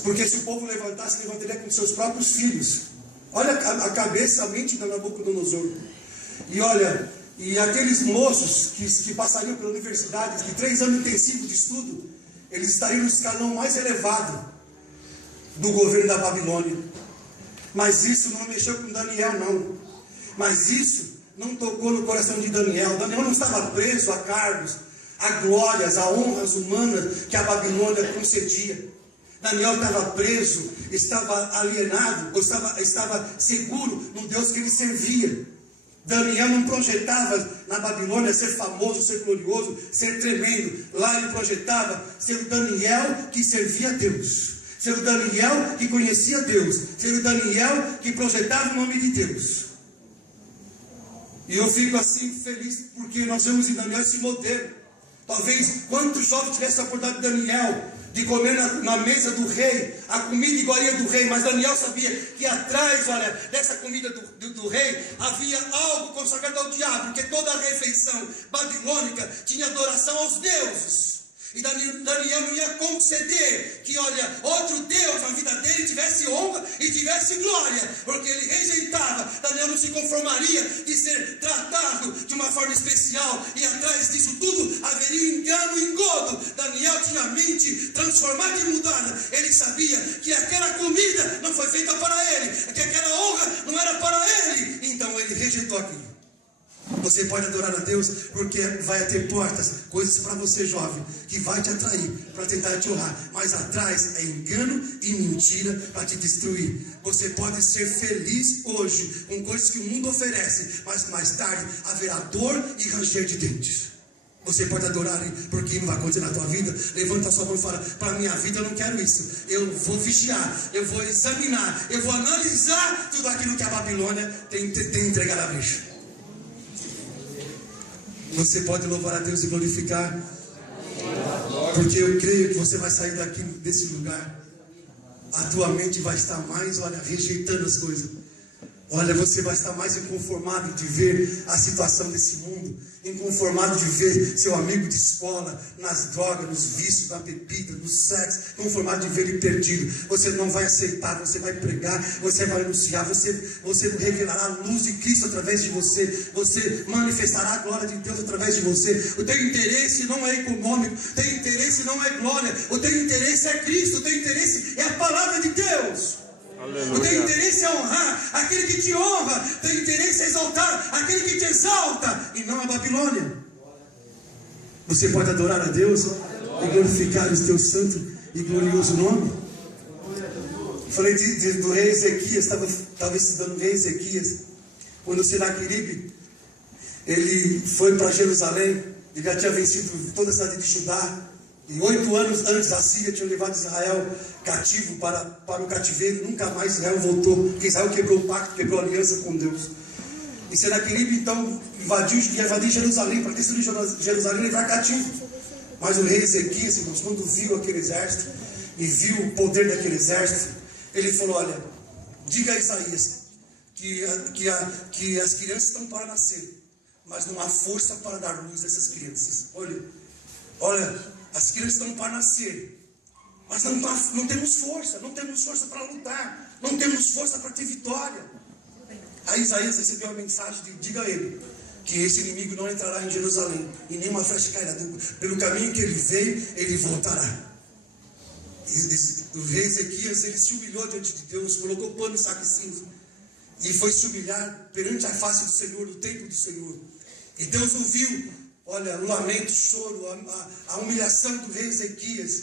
Porque se o povo levantasse, levantaria com seus próprios filhos. Olha a cabeça, a mente de Nabucodonosor. E olha, e aqueles moços que passariam pela universidade, que 3 anos intensivos de estudo, eles estariam no escalão mais elevado do governo da Babilônia. Mas isso não mexeu com Daniel, não. Mas isso não tocou no coração de Daniel. Daniel não estava preso a cargos, a glórias, a honras humanas que a Babilônia concedia. Daniel estava preso, estava alienado, ou estava seguro no Deus que ele servia. Daniel não projetava na Babilônia ser famoso, ser glorioso, ser tremendo. Lá ele projetava ser o Daniel que servia a Deus, ser o Daniel que conhecia Deus, ser o Daniel que projetava o nome de Deus. E eu fico assim feliz porque nós vemos em Daniel esse modelo. Talvez quantos jovens tivessem a oportunidade de Daniel de comer na mesa do rei, a comida iguaria do rei, mas Daniel sabia que atrás, olha, dessa comida do rei, havia algo consagrado ao diabo, porque toda a refeição babilônica tinha adoração aos deuses. E Daniel não ia conceder que, olha, outro Deus na vida dele tivesse honra e tivesse glória, porque ele rejeitava. Daniel não se conformaria de ser tratado de uma forma especial, e atrás disso tudo haveria engano e engodo. Daniel tinha a mente transformada e mudada. Ele sabia que aquela comida não foi feita para ele, que aquela honra não era para ele, então ele rejeitou aquilo. Você pode adorar a Deus porque vai ter portas, coisas para você, jovem, que vai te atrair para tentar te honrar, mas atrás é engano e mentira para te destruir. Você pode ser feliz hoje com coisas que o mundo oferece, mas mais tarde haverá dor e ranger de dentes. Você pode adorar porque não vai acontecer na tua vida. Levanta a sua mão e fala: para minha vida eu não quero isso. Eu vou vigiar, eu vou examinar, eu vou analisar tudo aquilo que a Babilônia tem entregado à brecha. Você pode louvar a Deus e glorificar, porque eu creio que você vai sair daqui desse lugar, a tua mente vai estar mais, olha, rejeitando as coisas. Olha, você vai estar mais inconformado de ver a situação desse mundo, inconformado de ver seu amigo de escola nas drogas, nos vícios, na bebida, no sexo, inconformado de ver ele perdido. Você não vai aceitar, você vai pregar, você vai anunciar, você revelará a luz de Cristo através de você manifestará a glória de Deus através de você. O teu interesse não é econômico, o teu interesse não é glória, o teu interesse é Cristo, o teu interesse é a palavra de Deus. Aleluia. O teu interesse é honrar aquele que te honra, o teu interesse é exaltar aquele que te exalta, e não a Babilônia. Você pode adorar a Deus e glorificar o teu santo e glorioso nome. Falei do rei Ezequias, estava estudando o rei Ezequias, quando o Senaqueribe, ele foi para Jerusalém. Ele já tinha vencido toda a cidade de Judá, e 8 anos antes a Síria tinha levado Israel cativo para o cativeiro. Nunca mais Israel voltou, porque Israel quebrou o pacto, quebrou a aliança com Deus. E Senaqueribe então invadiu Jerusalém, para destruir Jerusalém e levar cativo. Mas o rei Ezequias, irmãos, quando viu aquele exército e viu o poder daquele exército, ele falou: olha, diga a Isaías que as crianças estão para nascer, mas não há força para dar luz a essas crianças. Olha, as crianças estão para nascer, mas não temos força para lutar, não temos força para ter vitória. Aí Isaías recebeu a mensagem de: diga a ele que esse inimigo não entrará em Jerusalém, e nenhuma flecha cairá pelo caminho que ele veio, ele voltará. O rei Ezequias, ele se humilhou diante de Deus, colocou pano e saco cinza, e foi se humilhar perante a face do Senhor, do templo do Senhor. E Deus ouviu, olha, o lamento, o choro, a humilhação do rei Ezequias.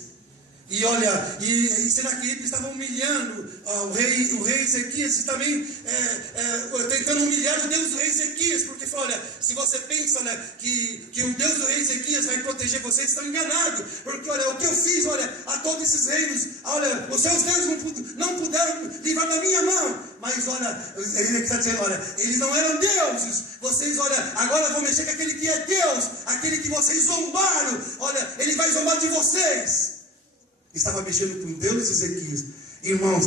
E olha, e Senaqueribe estava humilhando o rei Ezequias, e também tentando humilhar o Deus do rei Ezequias, porque falou: olha, se você pensa, olha, que o Deus do rei Ezequias vai proteger vocês, estão enganados, porque olha, o que eu fiz, olha, a todos esses reinos, olha, os seus deuses não puderam livrar da minha mão, mas olha, ele está dizendo: olha, eles não eram deuses, vocês, olha, agora vão mexer com aquele que é Deus, aquele que vocês zombaram, olha, ele vai zombar de vocês. Estava mexendo com Deus, Ezequias. Irmãos,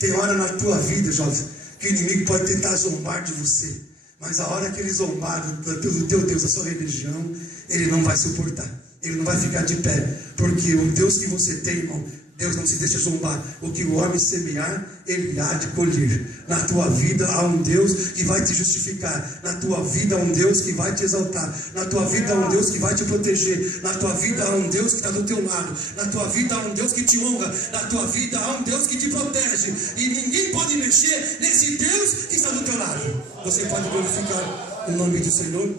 tem hora na tua vida, jovem, que o inimigo pode tentar zombar de você, mas a hora que ele zombar do teu Deus, da sua religião, ele não vai suportar, ele não vai ficar de pé, porque o Deus que você tem, irmão, Deus não se deixa zombar. O que o homem semear, ele há de colher. Na tua vida há um Deus que vai te justificar. Na tua vida há um Deus que vai te exaltar. Na tua vida há um Deus que vai te proteger. Na tua vida há um Deus que está do teu lado. Na tua vida há um Deus que te honra. Na tua vida há um Deus que te protege. E ninguém pode mexer nesse Deus que está do teu lado. Você pode glorificar o nome do Senhor?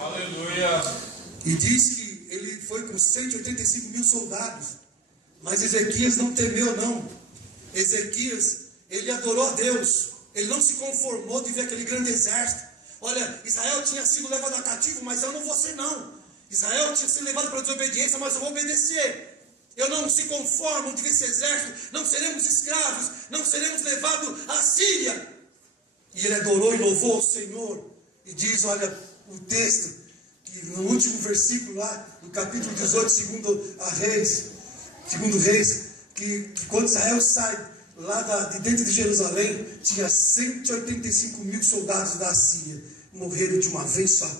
Aleluia. E diz que ele foi com 185 mil soldados. Mas Ezequias não temeu, não. Ezequias, ele adorou a Deus. Ele não se conformou de ver aquele grande exército. Olha, Israel tinha sido levado a cativo, mas eu não vou ser, não. Israel tinha sido levado para a desobediência, mas eu vou obedecer. Eu não se conformo de ver esse exército. Não seremos escravos, não seremos levados à Síria. E ele adorou e louvou o Senhor. E diz, olha, o texto, que no último versículo lá, no capítulo 18, segundo Reis, que quando Israel sai lá de dentro de Jerusalém, tinha 185 mil soldados da Síria, morreram de uma vez só.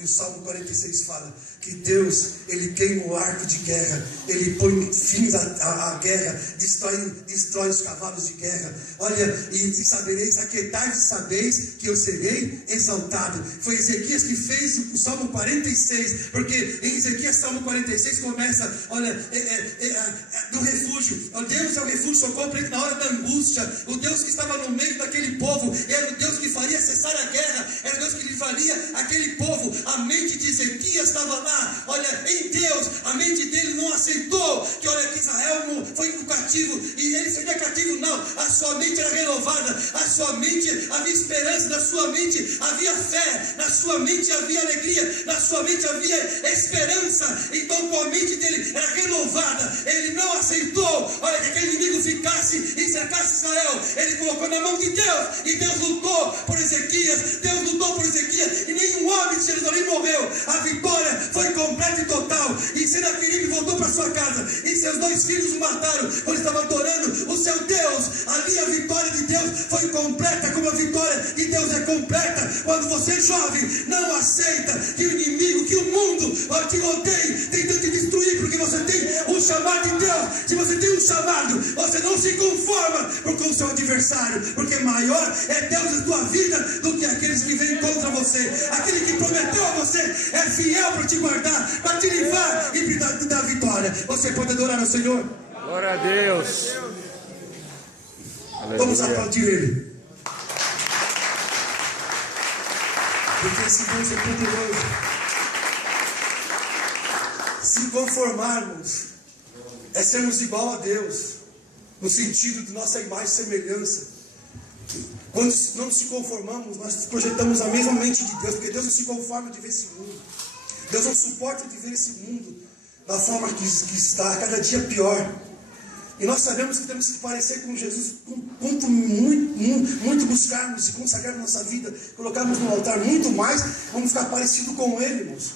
E o Salmo 46 fala que Deus, ele queima o arco de guerra, ele põe fim à guerra, destrói os cavalos de guerra. Olha, e sabereis, aquietai e sabeis que eu serei exaltado. Foi Ezequias que fez o Salmo 46, porque em Ezequias Salmo 46 começa, olha, do refúgio. Deus é o refúgio, socorro para ele na hora da angústia. O Deus que estava no meio daquele povo, era o Deus que faria cessar a guerra, era o Deus que livraria aquele povo. A mente de Ezequias estava lá, olha, em Deus. A mente dele não aceitou que, olha, que Israel não foi cativo, e ele seria cativo, não. A sua mente era renovada, a sua mente havia esperança, na sua mente havia fé, na sua mente havia alegria, na sua mente havia esperança. Então, com a mente dele era renovada, ele não aceitou, olha, que aquele inimigo ficasse e cercasse Israel. Ele colocou na mão de Deus, e Deus lutou por Ezequias, Deus lutou por Ezequias, e nenhum homem de Jerusalém morreu. A vitória foi completa e total. E Senaqueribe voltou para sua casa, e seus 2 filhos o mataram quando estava adorando o seu Deus. Ali a vitória de Deus foi completa, como a vitória de Deus é completa. Quando você, jovem, não aceita que o inimigo, que o mundo te odeie, tentando te destruir, porque você tem um chamado de Deus. Se você tem um chamado, você não se conforma com o seu adversário, porque maior é Deus na tua vida do que aqueles que vêm contra você. Aquele que prometeu a você é fiel para te guardar, para te livrar e te dar vitória. Você pode adorar ao Senhor? Glória a Deus. Vamos aplaudir Ele, porque esse Deus é poderoso. Se conformarmos é sermos igual a Deus, no sentido de nossa imagem e semelhança. Quando não se conformamos, nós projetamos a mesma mente de Deus, porque Deus não se conforma de ver esse mundo. Deus não suporta de ver esse mundo da forma que está, cada dia pior. E nós sabemos que temos que parecer com Jesus, quanto muito buscarmos e consagrarmos nossa vida, colocarmos no altar, muito mais, vamos ficar parecidos com Ele, irmãos.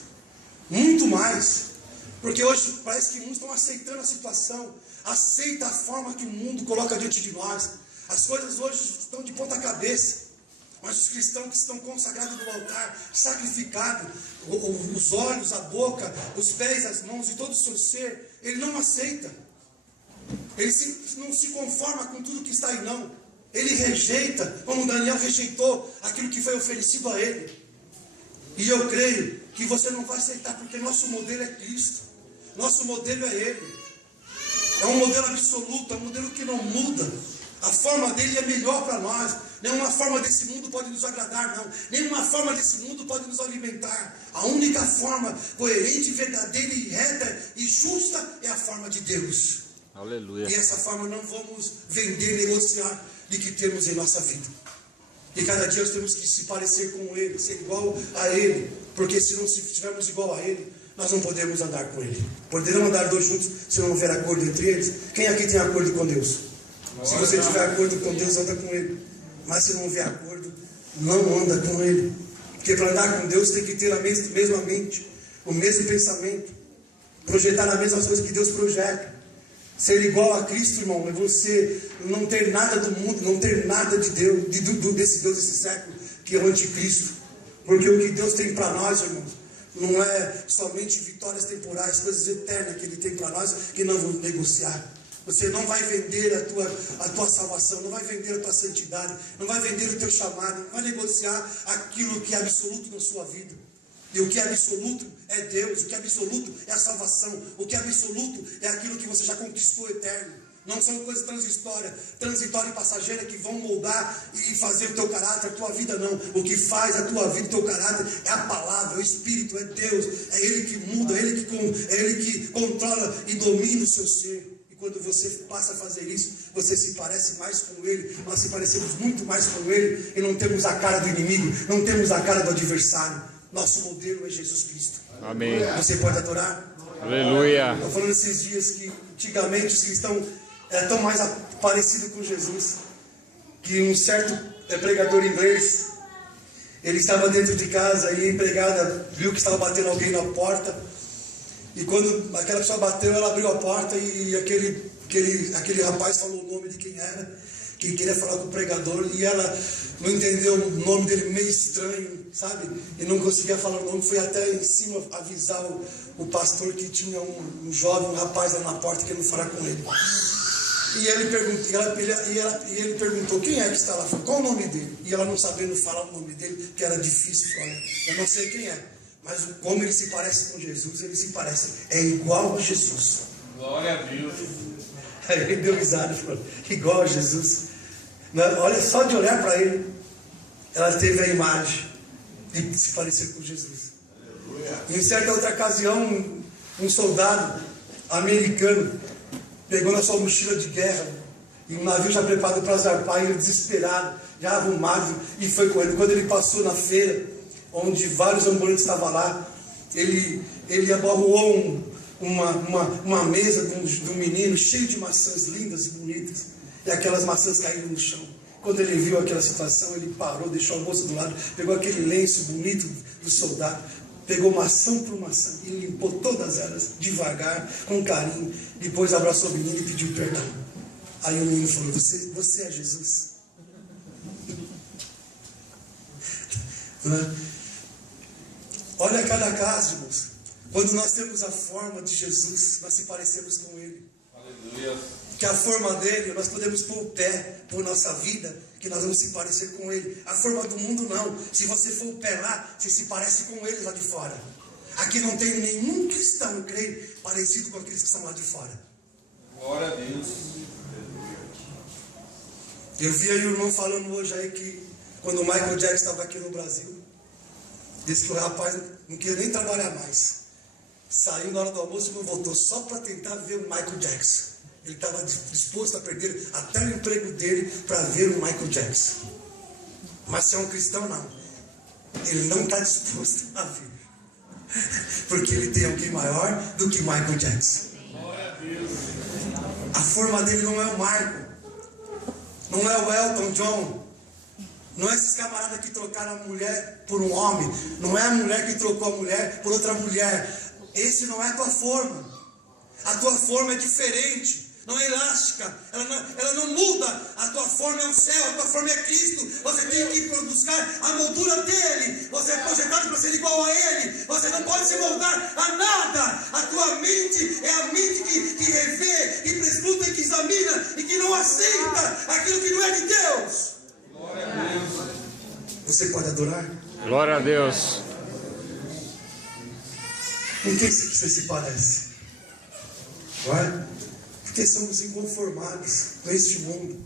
Muito mais. Porque hoje parece que muitos estão aceitando a situação, aceita a forma que o mundo coloca diante de nós. As coisas hoje estão de ponta cabeça, mas os cristãos que estão consagrados no altar, sacrificados, os olhos, a boca, os pés, as mãos e todo o seu ser, ele não aceita. Ele não se conforma com tudo que está aí, não. Ele rejeita, como Daniel rejeitou aquilo que foi oferecido a ele. E eu creio que você não vai aceitar, porque nosso modelo é Cristo. Nosso modelo é Ele. É um modelo absoluto, é um modelo que não muda. A forma dele é melhor para nós. Nenhuma forma desse mundo pode nos agradar, não. Nenhuma forma desse mundo pode nos alimentar. A única forma coerente, verdadeira e reta e justa é a forma de Deus. Aleluia. E dessa forma não vamos vender, negociar de que temos em nossa vida. E cada dia nós temos que se parecer com Ele, ser igual a Ele. Porque se não estivermos igual a Ele, nós não podemos andar com Ele. Poderão andar dois juntos se não houver acordo entre eles. Quem aqui tem acordo com Deus? Se você tiver acordo com Deus, anda com Ele. Mas se não houver acordo, não anda com Ele. Porque para andar com Deus tem que ter a mesma mente, o mesmo pensamento, projetar as mesmas coisas que Deus projeta. Ser igual a Cristo, irmão, é você não ter nada do mundo, não ter nada de Deus, desse Deus desse século, que é o anticristo. Porque o que Deus tem para nós, irmãos, não é somente vitórias temporais, coisas eternas que Ele tem para nós, que não vamos negociar. Você não vai vender a tua salvação, não vai vender a tua santidade, não vai vender o teu chamado, não vai negociar aquilo que é absoluto na sua vida. E o que é absoluto é Deus, o que é absoluto é a salvação, o que é absoluto é aquilo que você já conquistou eterno. Não são coisas transitórias e passageiras que vão moldar e fazer o teu caráter, a tua vida não. O que faz a tua vida, o teu caráter é a palavra, é o Espírito, é Deus. É Ele que muda, é Ele que controla e domina o seu ser. Quando você passa a fazer isso, você se parece mais com Ele, nós se parecemos muito mais com Ele, e não temos a cara do inimigo, não temos a cara do adversário. Nosso modelo é Jesus Cristo. Amém. Você pode adorar? Aleluia. Estou falando esses dias que antigamente os cristãos eram tão mais parecidos com Jesus, que um certo pregador inglês, ele estava dentro de casa e a empregada viu que estava batendo alguém na porta. E quando aquela pessoa bateu, ela abriu a porta e aquele rapaz falou o nome de quem era, que queria falar com o pregador, e ela não entendeu o nome dele, meio estranho, sabe? E não conseguia falar o nome, foi até em cima avisar o pastor que tinha um jovem, um rapaz lá na porta querendo falar com ele. E ele perguntou, quem é que está lá fora? Qual o nome dele? E ela não sabendo falar o nome dele, que era difícil, falou, eu não sei quem é. Mas como ele se parece com Jesus, ele se parece, é igual a Jesus. Glória a Deus. Aí ele deu risada, falou, igual a Jesus. Olha, só de olhar para ele, ela teve a imagem de se parecer com Jesus. Em certa outra ocasião, um soldado americano pegou na sua mochila de guerra, e um navio já preparado para zarpar, e ele desesperado, já arrumado, e foi com ele. Quando ele passou na feira, onde vários ambulantes estavam lá, ele abarroou uma mesa de um menino cheio de maçãs lindas e bonitas, e aquelas maçãs caíram no chão. Quando ele viu aquela situação, ele parou, deixou a moça do lado, pegou aquele lenço bonito do soldado, pegou maçã por maçã e limpou todas elas devagar, com carinho, depois abraçou o menino e pediu perdão. Aí o menino falou, você é Jesus? Não é? Olha cada caso, irmãos. Quando nós temos a forma de Jesus, nós se parecemos com Ele. Aleluia. Que a forma dele, nós podemos pôr o pé por nossa vida, que nós vamos se parecer com Ele. A forma do mundo não. Se você for o pé lá, você se parece com eles lá de fora. Aqui não tem nenhum cristão, eu creio, parecido com aqueles que estão lá de fora. Glória a Deus. Eu vi aí o irmão falando hoje aí que quando o Michael Jackson estava aqui no Brasil, disse que o rapaz não queria nem trabalhar mais. Saiu na hora do almoço e não voltou, só para tentar ver o Michael Jackson. Ele estava disposto a perder até o emprego dele para ver o Michael Jackson. Mas se é um cristão, não. Ele não está disposto a ver. Porque ele tem alguém maior do que Michael Jackson. A forma dele não é o Michael, não é o Elton John, não é esses camaradas que trocaram a mulher por um homem, não é a mulher que trocou a mulher por outra mulher. Esse não é a tua forma. A tua forma é diferente, não é elástica, ela não muda. A tua forma é o céu, a tua forma é Cristo. Você tem que buscar a moldura dele. Você é projetado para ser igual a ele. Você não pode se moldar a nada. A tua mente é a mente que revê, que prescruta e que examina e que não aceita aquilo que não é de Deus. Glória a Deus. Você pode adorar? Glória a Deus. Com quem você se parece? Não é? Porque somos inconformados com este mundo.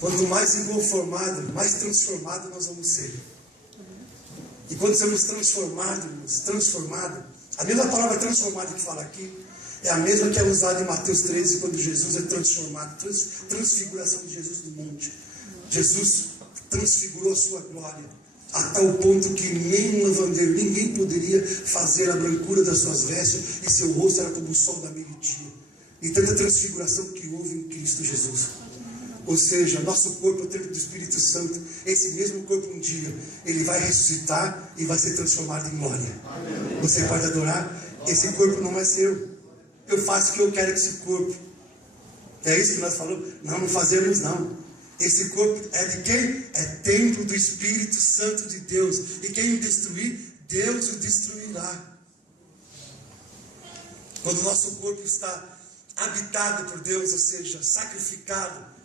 Quanto mais inconformado, mais transformado nós vamos ser. E quando somos transformados, a mesma palavra transformado que fala aqui, É a mesma que é usada em Mateus 13, quando Jesus é transformado, transfiguração de Jesus no monte. Jesus transfigurou a sua glória, a tal ponto que nem um lavandeiro, ninguém poderia fazer a brancura das suas vestes, e seu rosto era como o sol da meio-dia. E tanta transfiguração que houve em Cristo Jesus. Ou seja, nosso corpo é o templo do Espírito Santo. Esse mesmo corpo um dia, ele vai ressuscitar e vai ser transformado em glória. Você pode adorar. Esse corpo não é seu. Eu faço o que eu quero com esse corpo. É isso que nós falamos? Não fazemos não. Esse corpo é de quem? É templo do Espírito Santo de Deus. E quem o destruir, Deus o destruirá. Quando o nosso corpo está habitado por Deus, ou seja, sacrificado,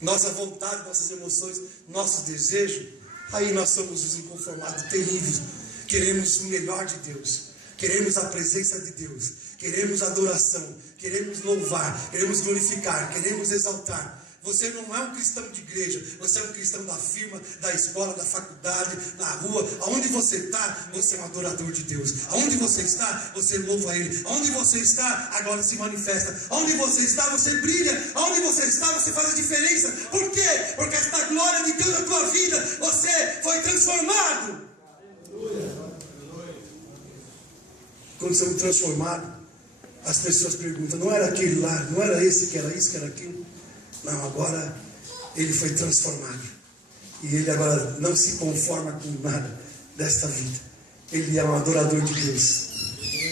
nossa vontade, nossas emoções, nosso desejo, aí nós somos os inconformados terríveis. Queremos o melhor de Deus. Queremos a presença de Deus, queremos adoração, queremos louvar, queremos glorificar, queremos exaltar. Você não é um cristão de igreja, você é um cristão da firma, da escola, da faculdade, na rua. Aonde você está, você é um adorador de Deus. Aonde você está, você louva Ele. Aonde você está, a glória se manifesta. Aonde você está, você brilha. Aonde você está, você faz a diferença. Por quê? Porque esta glória de Deus na tua vida, você foi transformado. Quando somos transformados, as pessoas perguntam, não era aquele lá, não era esse que era isso, que era aquilo? Não, agora ele foi transformado. E ele agora não se conforma com nada desta vida. Ele é um adorador de Deus.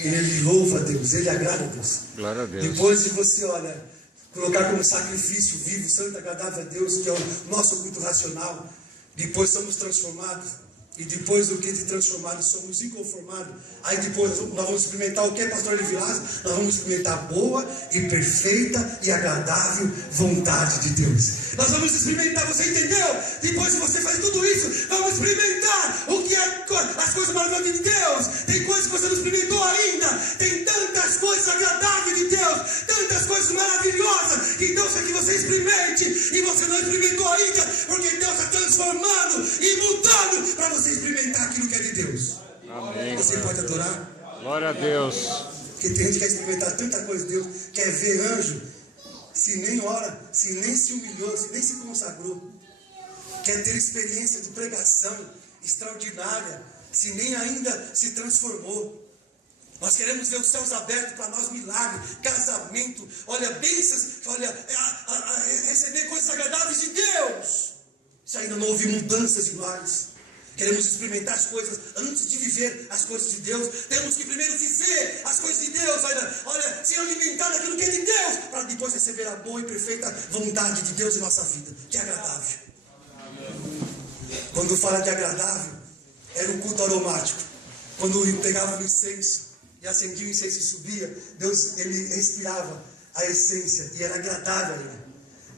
Ele louva a Deus, ele agrada a Deus. Glória a Deus. Depois de você, colocar como sacrifício vivo, santo, agradável a Deus, que é o nosso culto racional, depois somos transformados. E depois do que de transformados, somos inconformados. Aí depois nós vamos experimentar o que, pastor Elivilás? Nós vamos experimentar a boa e perfeita e agradável vontade de Deus. Nós vamos experimentar, você entendeu? Depois que você faz tudo isso, vamos experimentar o que é as coisas maravilhosas de Deus. Tem coisas que você não experimentou ainda. Tem tantas coisas agradáveis de Deus, tantas coisas maravilhosas que Deus quer que você experimente e você não experimentou ainda, porque Deus está transformando e mudando para você experimentar aquilo que é de Deus. Amém. Você pode adorar? Glória a Deus. Porque tem gente que quer experimentar tanta coisa de Deus, quer ver anjo, se nem ora, se nem se humilhou, se nem se consagrou, quer ter experiência de pregação extraordinária, se nem ainda se transformou. Nós queremos ver os céus abertos para nós, milagres, casamento, bênçãos, receber coisas agradáveis de Deus. Se ainda não houve mudanças de lares, queremos experimentar as coisas antes de viver as coisas de Deus. Temos que primeiro viver as coisas de Deus, se alimentar daquilo que é de Deus, para depois receber a boa e perfeita vontade de Deus em nossa vida, que é agradável. Quando fala de agradável, era um culto aromático. Quando pegava o incenso e acendia o incenso e subia, Deus, ele respirava a essência e era agradável a ele.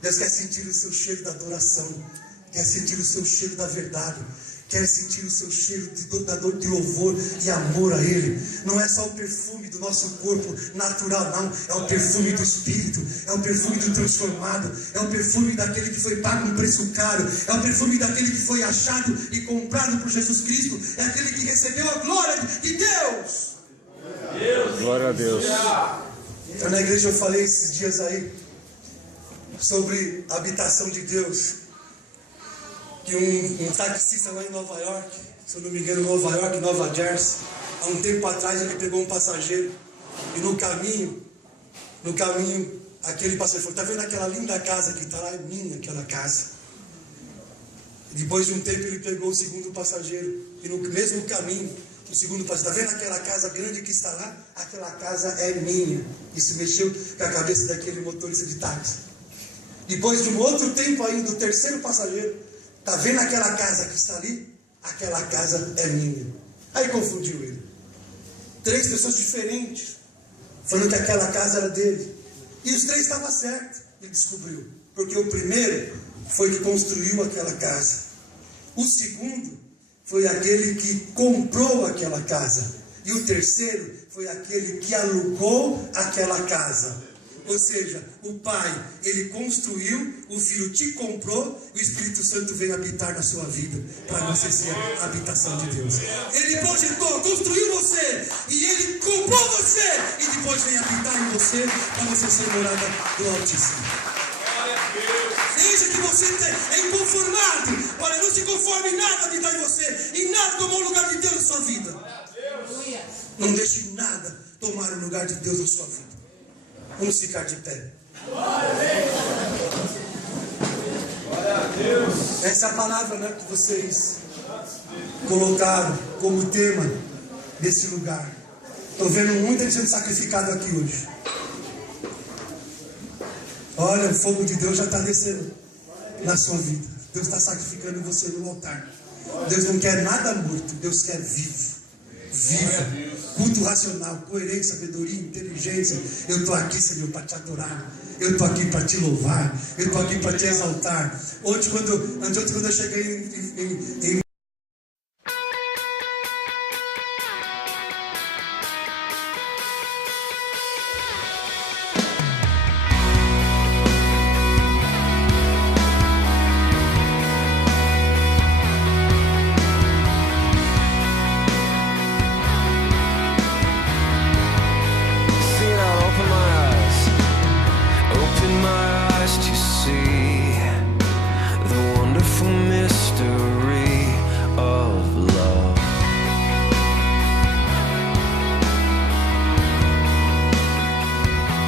Deus quer sentir o seu cheiro da adoração, quer sentir o seu cheiro da verdade, quer sentir o seu cheiro de louvor e amor a Ele. Não é só o perfume do nosso corpo natural, não. É o perfume do Espírito, é o perfume do transformado, é o perfume daquele que foi pago um preço caro, é o perfume daquele que foi achado e comprado por Jesus Cristo, é aquele que recebeu a glória de Deus. Glória a Deus. Então, na igreja eu falei esses dias aí sobre a habitação de Deus. Que um taxista lá em Nova York, se eu não me engano, Nova Jersey, há um tempo atrás ele pegou um passageiro e no caminho, aquele passageiro falou, está vendo aquela linda casa que está lá? É minha aquela casa. E depois de um tempo ele pegou o segundo passageiro e no mesmo caminho, o segundo passageiro, está vendo aquela casa grande que está lá? Aquela casa é minha. Isso mexeu com a cabeça daquele motorista de táxi. Depois de um outro tempo ainda, o terceiro passageiro, está vendo aquela casa que está ali? Aquela casa é minha. Aí confundiu ele. 3 pessoas diferentes, falando que aquela casa era dele. E os 3 estavam certos. Ele descobriu. Porque o primeiro foi que construiu aquela casa. O segundo foi aquele que comprou aquela casa. E o terceiro foi aquele que alugou aquela casa. Ou seja, o Pai, Ele construiu, o Filho te comprou, o Espírito Santo veio habitar na sua vida, para você ser a habitação de Deus. Ele projetou, construiu você, e Ele comprou você, e depois vem habitar em você, para você ser morada do Altíssimo. Veja que você é inconformado, para não se conforme em nada habitar em você, e nada tomar o lugar de Deus na sua vida. Não deixe nada tomar o lugar de Deus na sua vida. Vamos ficar de pé. Essa é a palavra, né, que vocês colocaram como tema desse lugar. Estou vendo muita gente sacrificada aqui hoje. Olha, o fogo de Deus já está descendo na sua vida. Deus está sacrificando você no altar. Deus não quer nada morto, Deus quer vivo. Vivo. Culto racional, coerência, sabedoria, inteligência. Eu estou aqui, Senhor, para te adorar. Eu estou aqui para te louvar. Eu estou aqui para te exaltar. Ontem, quando eu cheguei em